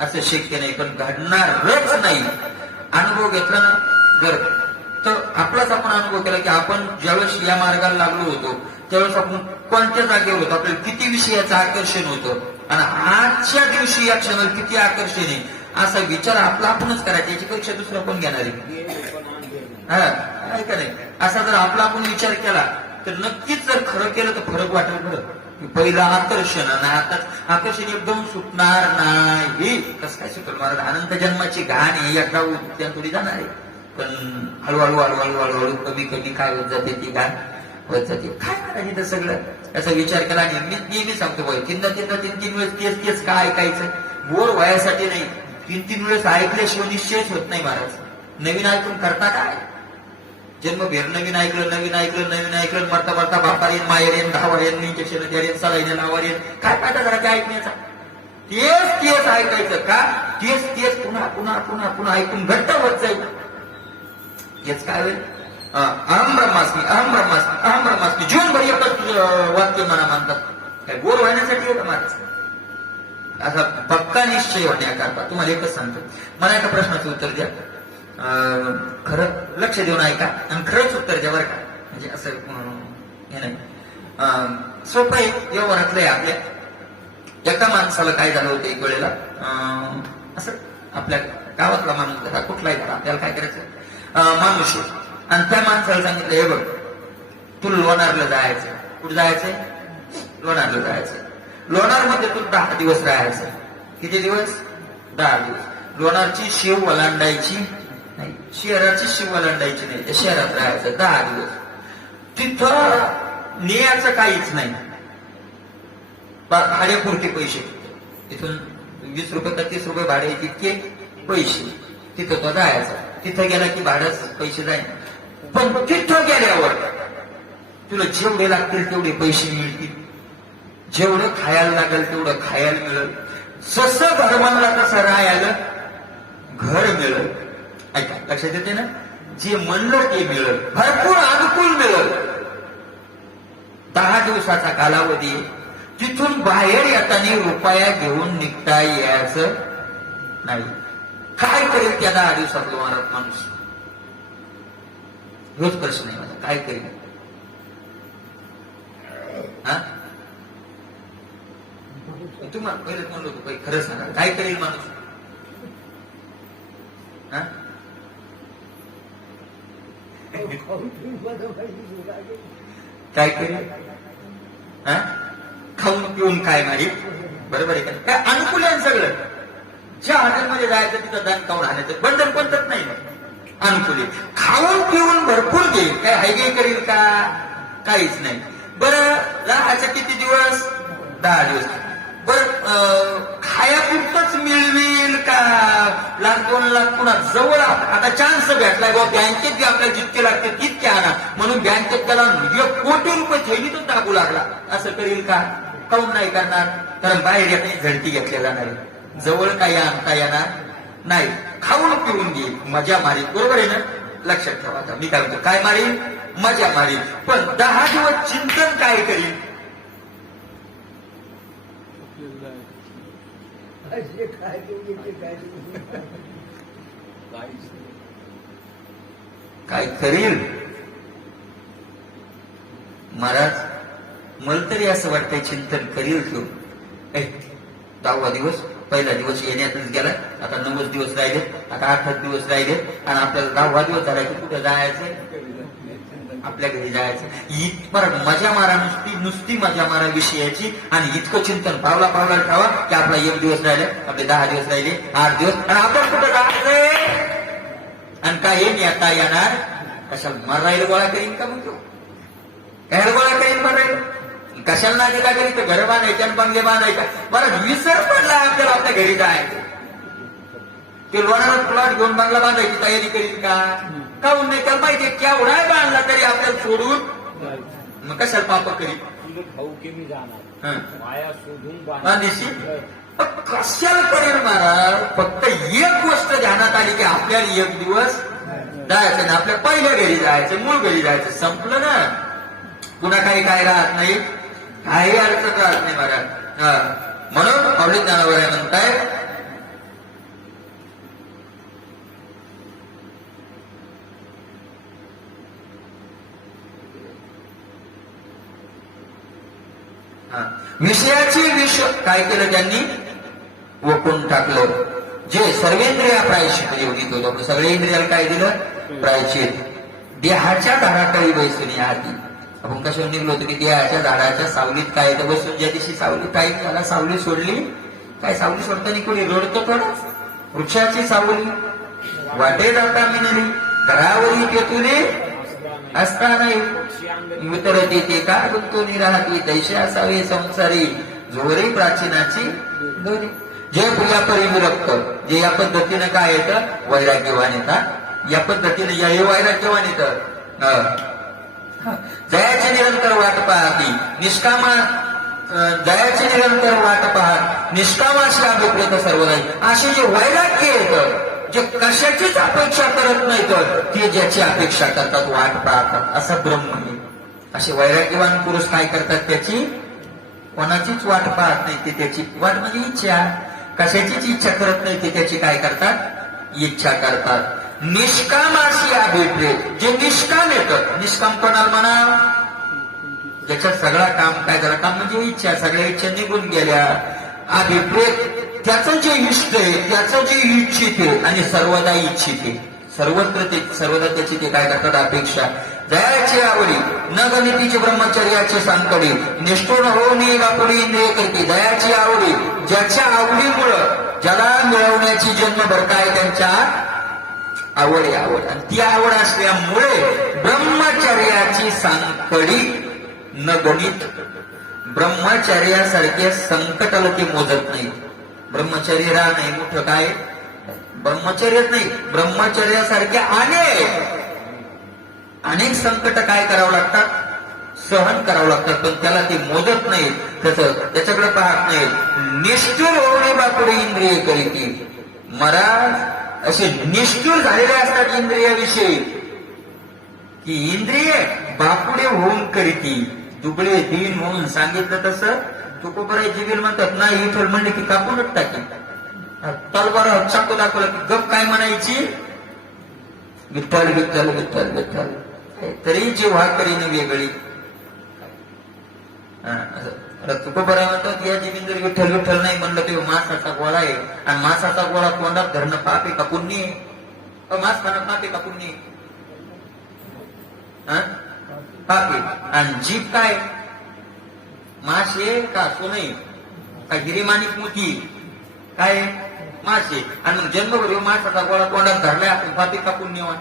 असं शक्य नाही, पण घडणारच नाही. अनुभव घेतला ना जर तर आपलाच आपण अनुभव केला की आपण ज्यावेळेस या मार्गाला लागलो होतो त्यावेळेस आपण कोणत्या जागेवर होतो, आपल्याला किती विषयाचं आकर्षण होतं आणि आजच्या दिवशी या क्षणाला किती आकर्षण आहे असा विचार आपला आपणच करायचा, याच्यापेक्षा दुसरा कोण घेणार आहे? हा आहे का नाही? असा जर आपला आपण विचार केला तर नक्कीच जर खरं केलं तर फरक वाटेल. खरं पहिलं आकर्षण आणि आता आकर्षण एकदम सुटणार नाही. कसं काय सुटेल महाराज? अनंत जन्माची घाण आहे, एकदा उद्या थोडी जाणार आहे, पण हळूहळू हळूहळू हळूहळू कमी कमी काय होत जाते ती घाण होत जाते. काय करायचं तर सगळं याचा विचार केला. आणि मी नेहमी सांगतो भाई, तीन तीन वेळेस तेच तेच काय ऐकायचं? बोर व्हायसाठी नाही, तीन वेळेस ऐकल्याशिवाय निश्चयच होत नाही महाराज. नवीन ऐकून करता काय? जन्मभेर नवीन ऐकलं मरता मरता बापार येईन, मायर येईन, धावार येईन, इंजेक्शन द्यायन, सलाईन लावार येईन. काय फायदा झाला ते ऐकण्याचा? तेच ऐकायचं का? तेच पुन्हा पुन्हा पुन्हा पुन्हा ऐकून घट्ट होत जाईल. हेच काय होईल? अहम ब्रह्मास्मी, अहम ब्रह्मास्मी, अहम ब्रह्मास्मी. जीवनभर एकच वाक्य मला मानतात. काय बोर होण्यासाठी होतं महाराज? असा पक्का निश्चय होण्याकरता तुम्हाला एकच सांगतो. मला एका प्रश्नाचं उत्तर द्या, खरं लक्ष देऊन ऐका आणि खरंच उत्तर द्या बरं का. म्हणजे असं हे नाही, सोपं आहे, व्यवहारातलं आहे. आपल्या एका माणसाला काय झालं होतं एक वेळेला, असं आपल्या गावातला माणूस कसा कुठलाही झाला, आपल्याला काय करायचं, माणूस आहे आणि त्या माणसाला सांगितलं, हे बघ तू लोणारला जायचं. कुठं जायचंय? लोणारला जायचं. लोणारमध्ये तू 10 दिवस राहायचं. किती दिवस? 10 दिवस. लोणारची शिव वलांडायची नाही, शहराची शिव वलांडायची नाही, त्या शहरात राहायचं 10 दिवस. तिथं नेयाचं काहीच नाही, भाड्यापुरते पैसे. तिथून 20 रुपये का 30 रुपये भाडे, तितके पैसे. तिथं तो जायचा. तिथं गेला की भाडंच पैसे जाईल. पण तिथं गेल्यावर तुला जेवढे लागतील तेवढे पैसे मिळतील, जेवढं खायला लागेल तेवढं खायला मिळेल, जसं घर म्हणला तसं राहायला घर मिळेल. ऐका, लक्षात येते ना? जे म्हणलं ते मिळेल, भरपूर अनुकूल मिळेल. 10 दिवसाचा कालावधी. तिथून बाहेर येताना रुपया घेऊन निघता यायचं नाही. काय करेल त्या 10 दिवसात लोणारात माणूस? रोज प्रश्न आहे माझा, काय करेल? तुम्हाला पहिलं म्हणलो होतो, खरं सांगा, काय करेल माणूस? काय करेल? खाऊन पिऊन काय मारी? बरोबर आहे का? काय अनुकूल आहे सगळं. ज्या हॉटेलमध्ये जायचं तिथं दान खाऊन आणायचं, बंधन कोणतंच नाही. अनुकूल आहे. खाऊन पिऊन भरपूर घेईल, काय हायगे करेल का? काहीच नाही. बरं राहायचं किती दिवस? 10 दिवस. बरं खायापुरतच मिळवेल का? 1,00,000-2 लाख पुन्हा जवळ आता चान्स भेटलाय बा, बँकेत बी आपल्याला जितके लागते तितके आणा म्हणून बँकेत त्याला 1 कोटी रुपये थैलीतून टाकू लागला. असं करेल का? काऊन नाही करणार? कारण बाहेर येत झडती घेतलेला नाही, जवळ काही आणता येणार नाही. खाऊन पिऊन घेईल, मजा मारी. बरोबर आहे ना? लक्षात ठेवा. आता मी काय म्हणतो, काय मारील? मजा मारील. पण 10 दिवस चिंतन काय करील? काय करील? महाराज मला तरी असं वाटतंय चिंतन करील तो. 10वा दिवस, पहिला दिवस येण्यातच गेला, आता 90 दिवस राहिले, आता 8 दिवस राहिले आणि आपल्याला 10वा दिवस झाला की कुठे जायचं? आपल्या घरी जायचं. इतपर मजा मारा, नुसती मजा मारा विषयाची. आणि इतकं चिंतन पावला पावला ठेवा की आपला 1 दिवस राहिले, आपले 10 दिवस राहिले, 8 दिवस, आणि आपण कुठं जायचंय? आणि काय हे येता येणार? कशाला मरायला गोळा करीन का म्हणतो? काय गोळा करीन मरायला? कशाला नाही दिला घरी? तर घर बांधायचे आणि बंगले बांधायचा. बरं विसर पडला आपल्याला आपल्या घरी जायचं. ते लोणारात प्लॉट घेऊन बंगला बांधायची तयारी करील का? काऊन नाही? त्याला माहिती केवढा बांधला तरी आपल्याला सोडून मग कशाला पाप करील? भाऊ की मी जाणार माया शोधून कशाला करेल महाराज? फक्त एक गोष्ट ध्यानात आली की आपल्याला 1 दिवस जायचं ना आपल्या पहिल्या घरी जायचं, मूळ घरी जायचं, संपलं ना. पुन्हा काही काय राहत नाही, काही अडचण राहत नाही महाराज. म्हणून माऊली ज्ञानोबा म्हणताय विषयाची विष काय केलं त्यांनी वकून टाकलं. जे सर्वेंद्रिया प्रायश्चित योगित होतं, सगळे इंद्रियाला काय दिलं प्रायश्चित. देहाच्या झाडाखाली बसून या आधी आपण कशावर निघलो होतो की देहाच्या झाडाच्या सावलीत काय तर बसून ज्या दिवशी सावली काय त्याला सावली सोडली, काय सावली सोडताना कोणी रडतो थोडा. वृक्षाची सावली वाटे जाता मिळाली, घरावरी तेथुने असता नाही उतरते ते का गुंतून राहते, तैसे असावे संसारी जोरे प्राचीनाची दोरी. जे प्रिया परिविरक्त, जे या पद्धतीनं काय येतं वैराग्यवान येतात, या पद्धतीने या वैराग्यवान येतं. जयाची निरंतर वाट पाहती निष्कामा, जयाची निरंतर वाट पाहत निष्कामाशी अभिप्रेत सर्वदाई. असे जे वैराग्य येतं, जे कशाचीच अपेक्षा करत नाही तर ते ज्याची अपेक्षा करतात वाट पाहतात असा ब्रह्म आहे. असे वैराग्यवान पुरुष काय करतात, त्याची कोणाचीच वाट पाहत नाही, ते त्याची वाट म्हणजे इच्छा, कशाचीच इच्छा करत नाही, ते त्याची काय करतात इच्छा करतात. निष्कामाशी अभिप्रेत, जे निष्काम येतं, निष्काम कोणाला म्हणा ज्याच्यात सगळा काम काय झालं, काम म्हणजे इच्छा, सगळ्या इच्छा निघून गेल्या. अभिप्रेत त्याचं जे इष्ट आहे, त्याचं जे इच्छित आहे आणि सर्वदा इच्छित आहे, सर्वत्र ते सर्वदा त्याची ते काय करतात अपेक्षा. जयाची आवडी न गणितीची ब्रह्मचर्याची सांकडी, निष्ठुर होऊन वापुडी इंद्रिय करते. दयाची आवडी, ज्याच्या आवडीमुळं ज्याला मिळवण्याची जन्मभर काय त्यांच्या आवड आहे आवड, आणि ती आवड असल्यामुळे ब्रह्मचर्याची सांकडी न गणित. ब्रह्मचर्यासारखे संकटाला ते मोजत नाही. ब्रह्मचर्य नाही मोठं काय ब्रह्मचर्यच नाही, ब्रह्मचर्यासारखे अनेक संकट काय करावं लागतात, सहन करावं लागतात, पण त्याला ते मोजत नाही, त्याच्याकडे पाहत नाही. निष्ठुर होणे बापुढे इंद्रिय करीती. महाराज असे निष्ठुर झालेले असतात इंद्रियाविषयी की इंद्रिय बापुडे होऊन करीती, दुबळे दीन होऊन. सांगितलं तसं तुकोबराची बिल म्हणतात ना, विठ्ठल म्हणले की कापूनच टाकी. तलवार चाकू दाखवला की गप काय म्हणायची, विठ्ठल विठ्ठल विठ्ठल विठ्ठल, तरी जीवा करीन वेगळी. तुकोबरा म्हणतात या जीवीन जर विठ्ठल विठ्ठल नाही म्हणलं तेव्हा मासाचा गोळा आहे, आणि मासाचा गोळा तोंडात धरणं पाप आहे का पुण्य आहे? मास खाणं पाप आहे का पुण्य आहे? पाप आहे. आणि जीभ काय मासे का सोने का हिरेमानिक मोती काय मासे, आणि मग जन्मभर मासाचा गोळा तोंडात धरलाय आपण पापी का पुण्यवान?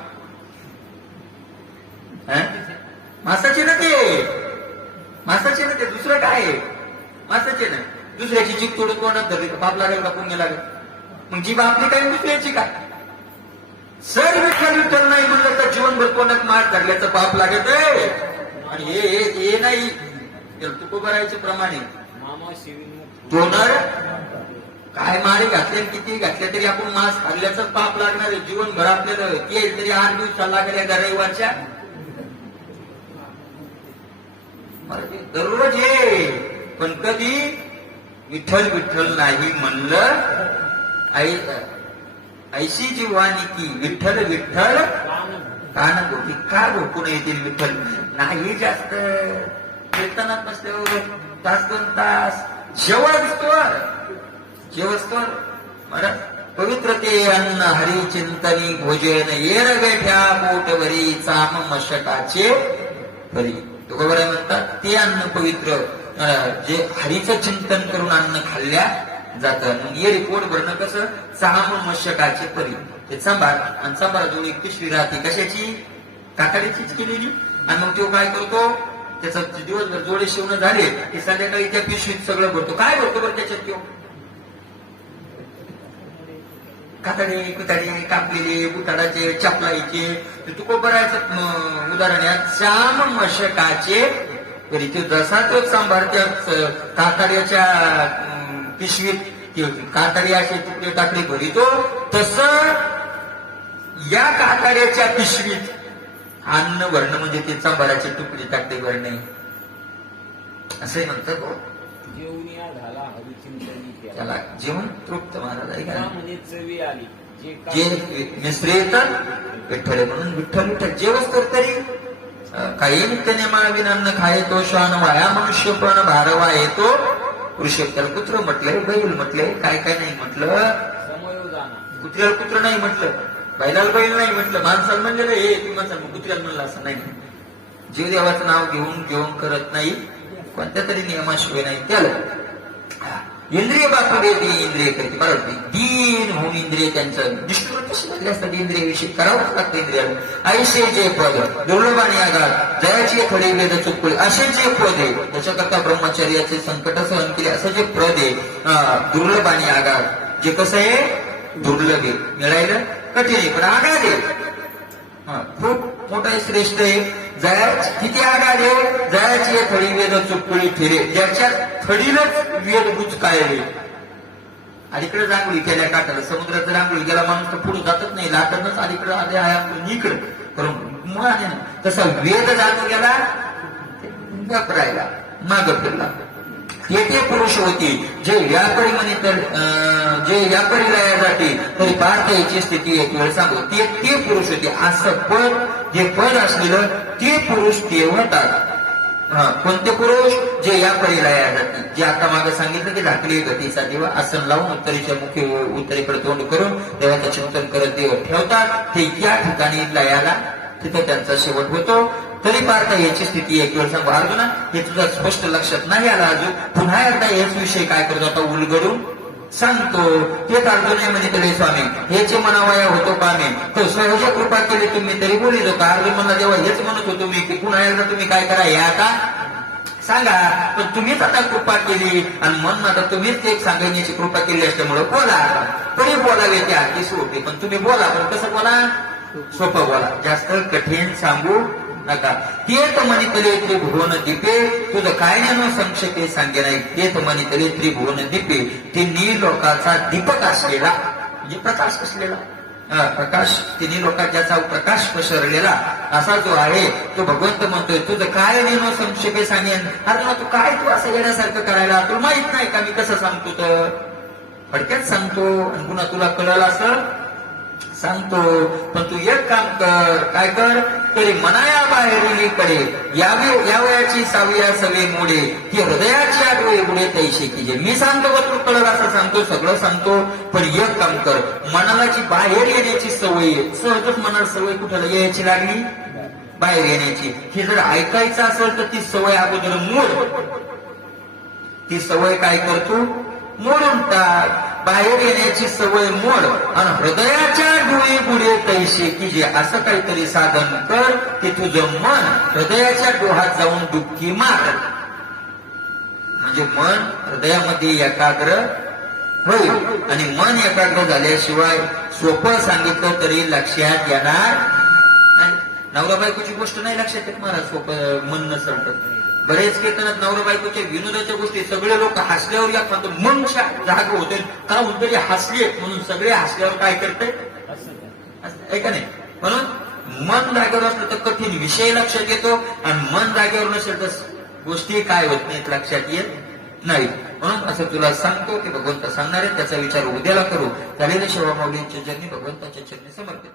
मासाचे ना ते, मासाचे ना ते, दुसरं काय आहे मासाचे ना. दुसऱ्याची जीभ तोडून तोंडात धरली तर पाप लागेल का पुण्य लागेल? मग जीभ आपली काय दुसऱ्याची काय? सर विठ्ठल विठ्ठल नाही म्हणलं तर जीवनभर तोंडात मार धरल्याचं पाप लागत आहे. आणि हे नाही तुकोबरायचे प्रमाणे तोंडार काय मारे घातले किती घातले तरी आपण मांस खाल्ल्याचं पाप लागणार आहे जीवनभर आपल्याला. ते तरी 8 दिवसाला लागल्या का रविवारच्या, दररोज ये, पण कधी विठ्ठल विठ्ठल नाही म्हणलं ऐशी जीवानी की विठ्ठल विठ्ठल कान गोटी का भोकून येतील विठ्ठल नाही. जास्त कीर्तनात नसल्यावर तास 2 तास जेवस्तोर महाराज पवित्र ते अन्न हरी चिंतनी भोजन येर गठ्या पोटभरी चाम मशकाचे परी. तुकोबराय म्हणतात ते अन्न पवित्र जे हरीचं चिंतन करून अन्न खाल्ल्या जातं. मग ये पोट भरणं कसं, चाम मशकाचे परी. ते सांभार, आणि सांभाराजवळ एक पिशवी राहते कशाची, काकडीचीच केलेली. आणि मग तो काय करतो, त्याचा दिवसभर जोडे शिवणं झाले की संध्याकाळी त्या पिशवीत सगळं भरतो. काय भरतो बरं त्याच्यात, तो कातडी कुताडी कापलेले बुटाडाचे चपलाईचे. तुकोबरायचं उदाहरण आहे चाम मशकाचे परी. तो जसा तो सांभार त्या कातड्याच्या पिशवीत कातडी असे तुकडे टाकले भरितो, तसं या कातड्याच्या पिशवीत अन्न भरणं म्हणजे ते चांभाराची तुकडी टाकते भरणे असे म्हणतात हो. जेवणिया झाला हरिचिंतनी केला. त्याला जेवण तृप्त महाराज आहे का का म्हणजे चवी आली जे जे मिसरी येतात विठ्ठल म्हणून विठ्ठल विठ्ठल जेवच तर तरी काही नित्यने माविन अन्न खाये तो श्वान वाया मनुष्य पण भारवा येतो वृषभ. त्याला कुत्र म्हटलंय बैल म्हटलंय काय काय नाही म्हटलं. समयोदाना कुत्र्याला कुत्र नाही म्हटलं बैलाला बैल नाही म्हटलं माणसाला म्हणलेलं हे किंवा कुत्र्याला म्हणलं असं नाही. जीव देवाचं नाव घेऊन घेऊन करत नाही कोणत्या तरी नियमाशिवाय नाही त्याला. इंद्रिय बापरे इंद्रिय करते बरोबर दीन होऊन इंद्रिय त्यांचं निष्ठुर कशी झाले असतात इंद्रियाविषयी करावंच लागतं इंद्रियाला. ऐसे जे पद दुर्लभाने आघात जयाची खडे वेद चुकळे असे जे पद आहे त्याच्याकरता ब्रह्मचर्याचे संकट सहन केले असं जे पद आहे दुर्लभाने आघात जे कसं आहे दुर्लभ आहे मिळायला कठीण आहे पण आघात आहे खूप मोठा श्रेष्ठ आहे. जयाच किती आघात आहे जयाची थडी वेद चुकळी ठेरे ज्याच्या थडीलाच वेद बुचकायले. अलीकडे रांगोळी केल्या काठाला समुद्रात रांगोळी गेला माणूस तर पुढे जातच नाही लाटणच अलीकडे आले आहे इकडे करून मुळाने तसा वेद जाणून गेला राहिला माग फिरला. ते पुरुष होती जे व्यापारी म्हणे तर जे व्यापारी लया जाते तरी पार्थ याची स्थिती एक वेळ सांगू ते पुरुष होते. असं पद जे पद असलेलं ते पुरुष ते होतात. कोणते पुरुष जे व्यापारी लया जाते जे आता मागे सांगितलं की झाकली गतीचा देवा आसन लावून उत्तरेच्या मुखी उत्तरेकडे तोंड करून देवाचं चिंतन करत देव ठेवतात ते या ठिकाणी लयाला तिथं त्यांचा शेवट होतो. तरी पार्थ याची स्थिती एक वेळ सांगू अर्जुना हे तुझं स्पष्ट लक्षात नाही आला अजून पुन्हा एकदा हेच विषय काय करतो आता उलगडून सांगतो. हेच अर्जुन म्हणे तरी स्वामी हेच मनावया होतो कामे तो सहज कृपा केली तुम्ही तरी बोली जो का अर्जुन म्हणला जेव्हा हेच म्हणत होतो मी की पुन्हा एकदा तुम्ही काय करा हे आता सांगा पण तुम्हीच आता कृपा केली आणि म्हणून आता तुम्हीच एक सांगण्याची कृपा केली असल्यामुळे बोला तरी बोलावे ते अति सोपे पण तुम्ही बोला पण कसं बोला सोपं बोला जास्त कठीण सांगू नका. तेच मनितले त्रिभुवन दीपे तुझं काय ज्ञान संक्षेपे सांगे नाही. तेच मनितले त्रिभुवन दीपे ते नीलोकाचा दीपक असलेला म्हणजे प्रकाश असलेला प्रकाश तिन्ही लोकात ज्याचा प्रकाश पसरलेला असा जो आहे तो भगवंत म्हणतोय तुझं काय ज्ञान संक्षेपे सांगेन. अरे तू काय तू असं येण्यासारखं करायला तुला माहित नाही का मी कसं सांगतो तर फडक्यात सांगतो आणि पुन्हा तुला कळलं असं सांगतो. पण तू एक काम कर काय कर तरी मनाया बाहेरीली कडे या वयाची सावया सवे मोडे ती हृदयाची आडवे उडे तैसे की जे मी सांगतो बघ तू कळलं असं सांगतो सगळं सांगतो पण एक काम कर मनालाची बाहेर येण्याची सवय सहजच मनाला सवय कुठं यायची लागली बाहेर येण्याची. हे जर ऐकायचं असेल तर ती सवय अगोदर मोड. ती सवय काय करतो मोडून टाक. बाहेर येण्याची सवय मोड आणि हृदयाच्या डोळे बुडे तैसे की जे असं काहीतरी साधन कर ते तुझं मन हृदयाच्या डोहात जाऊन डुबकी मार म्हणजे मन हृदयामध्ये एकाग्र होईल. आणि मन एकाग्र झाल्याशिवाय सोपं सांगितलं तरी लक्षात येणार नाही. नवरा बायकोची गोष्ट नाही लक्षात येत महाराज सोपं मन नसेल तर. बरेच कीर्तनात नवरा बायकोच्या विनोदाच्या गोष्टी सगळे लोक हसल्यावर या खातो मन जाग होते का तरी हसले म्हणून सगळे हसल्यावर काय करते का नाही. म्हणून मन जागेवर असलं तर कठीण विषय लक्षात येतो आणि मन जागेवर नसेल तर गोष्टी काय होत नाहीत लक्षात येत नाही. म्हणून असं तुला सांगतो की भगवंत सांगणार आहे त्याचा विचार उद्याला करू. झालेल्या सेवा माऊलींच्या चरणी भगवंताच्या चरणी समर्पित.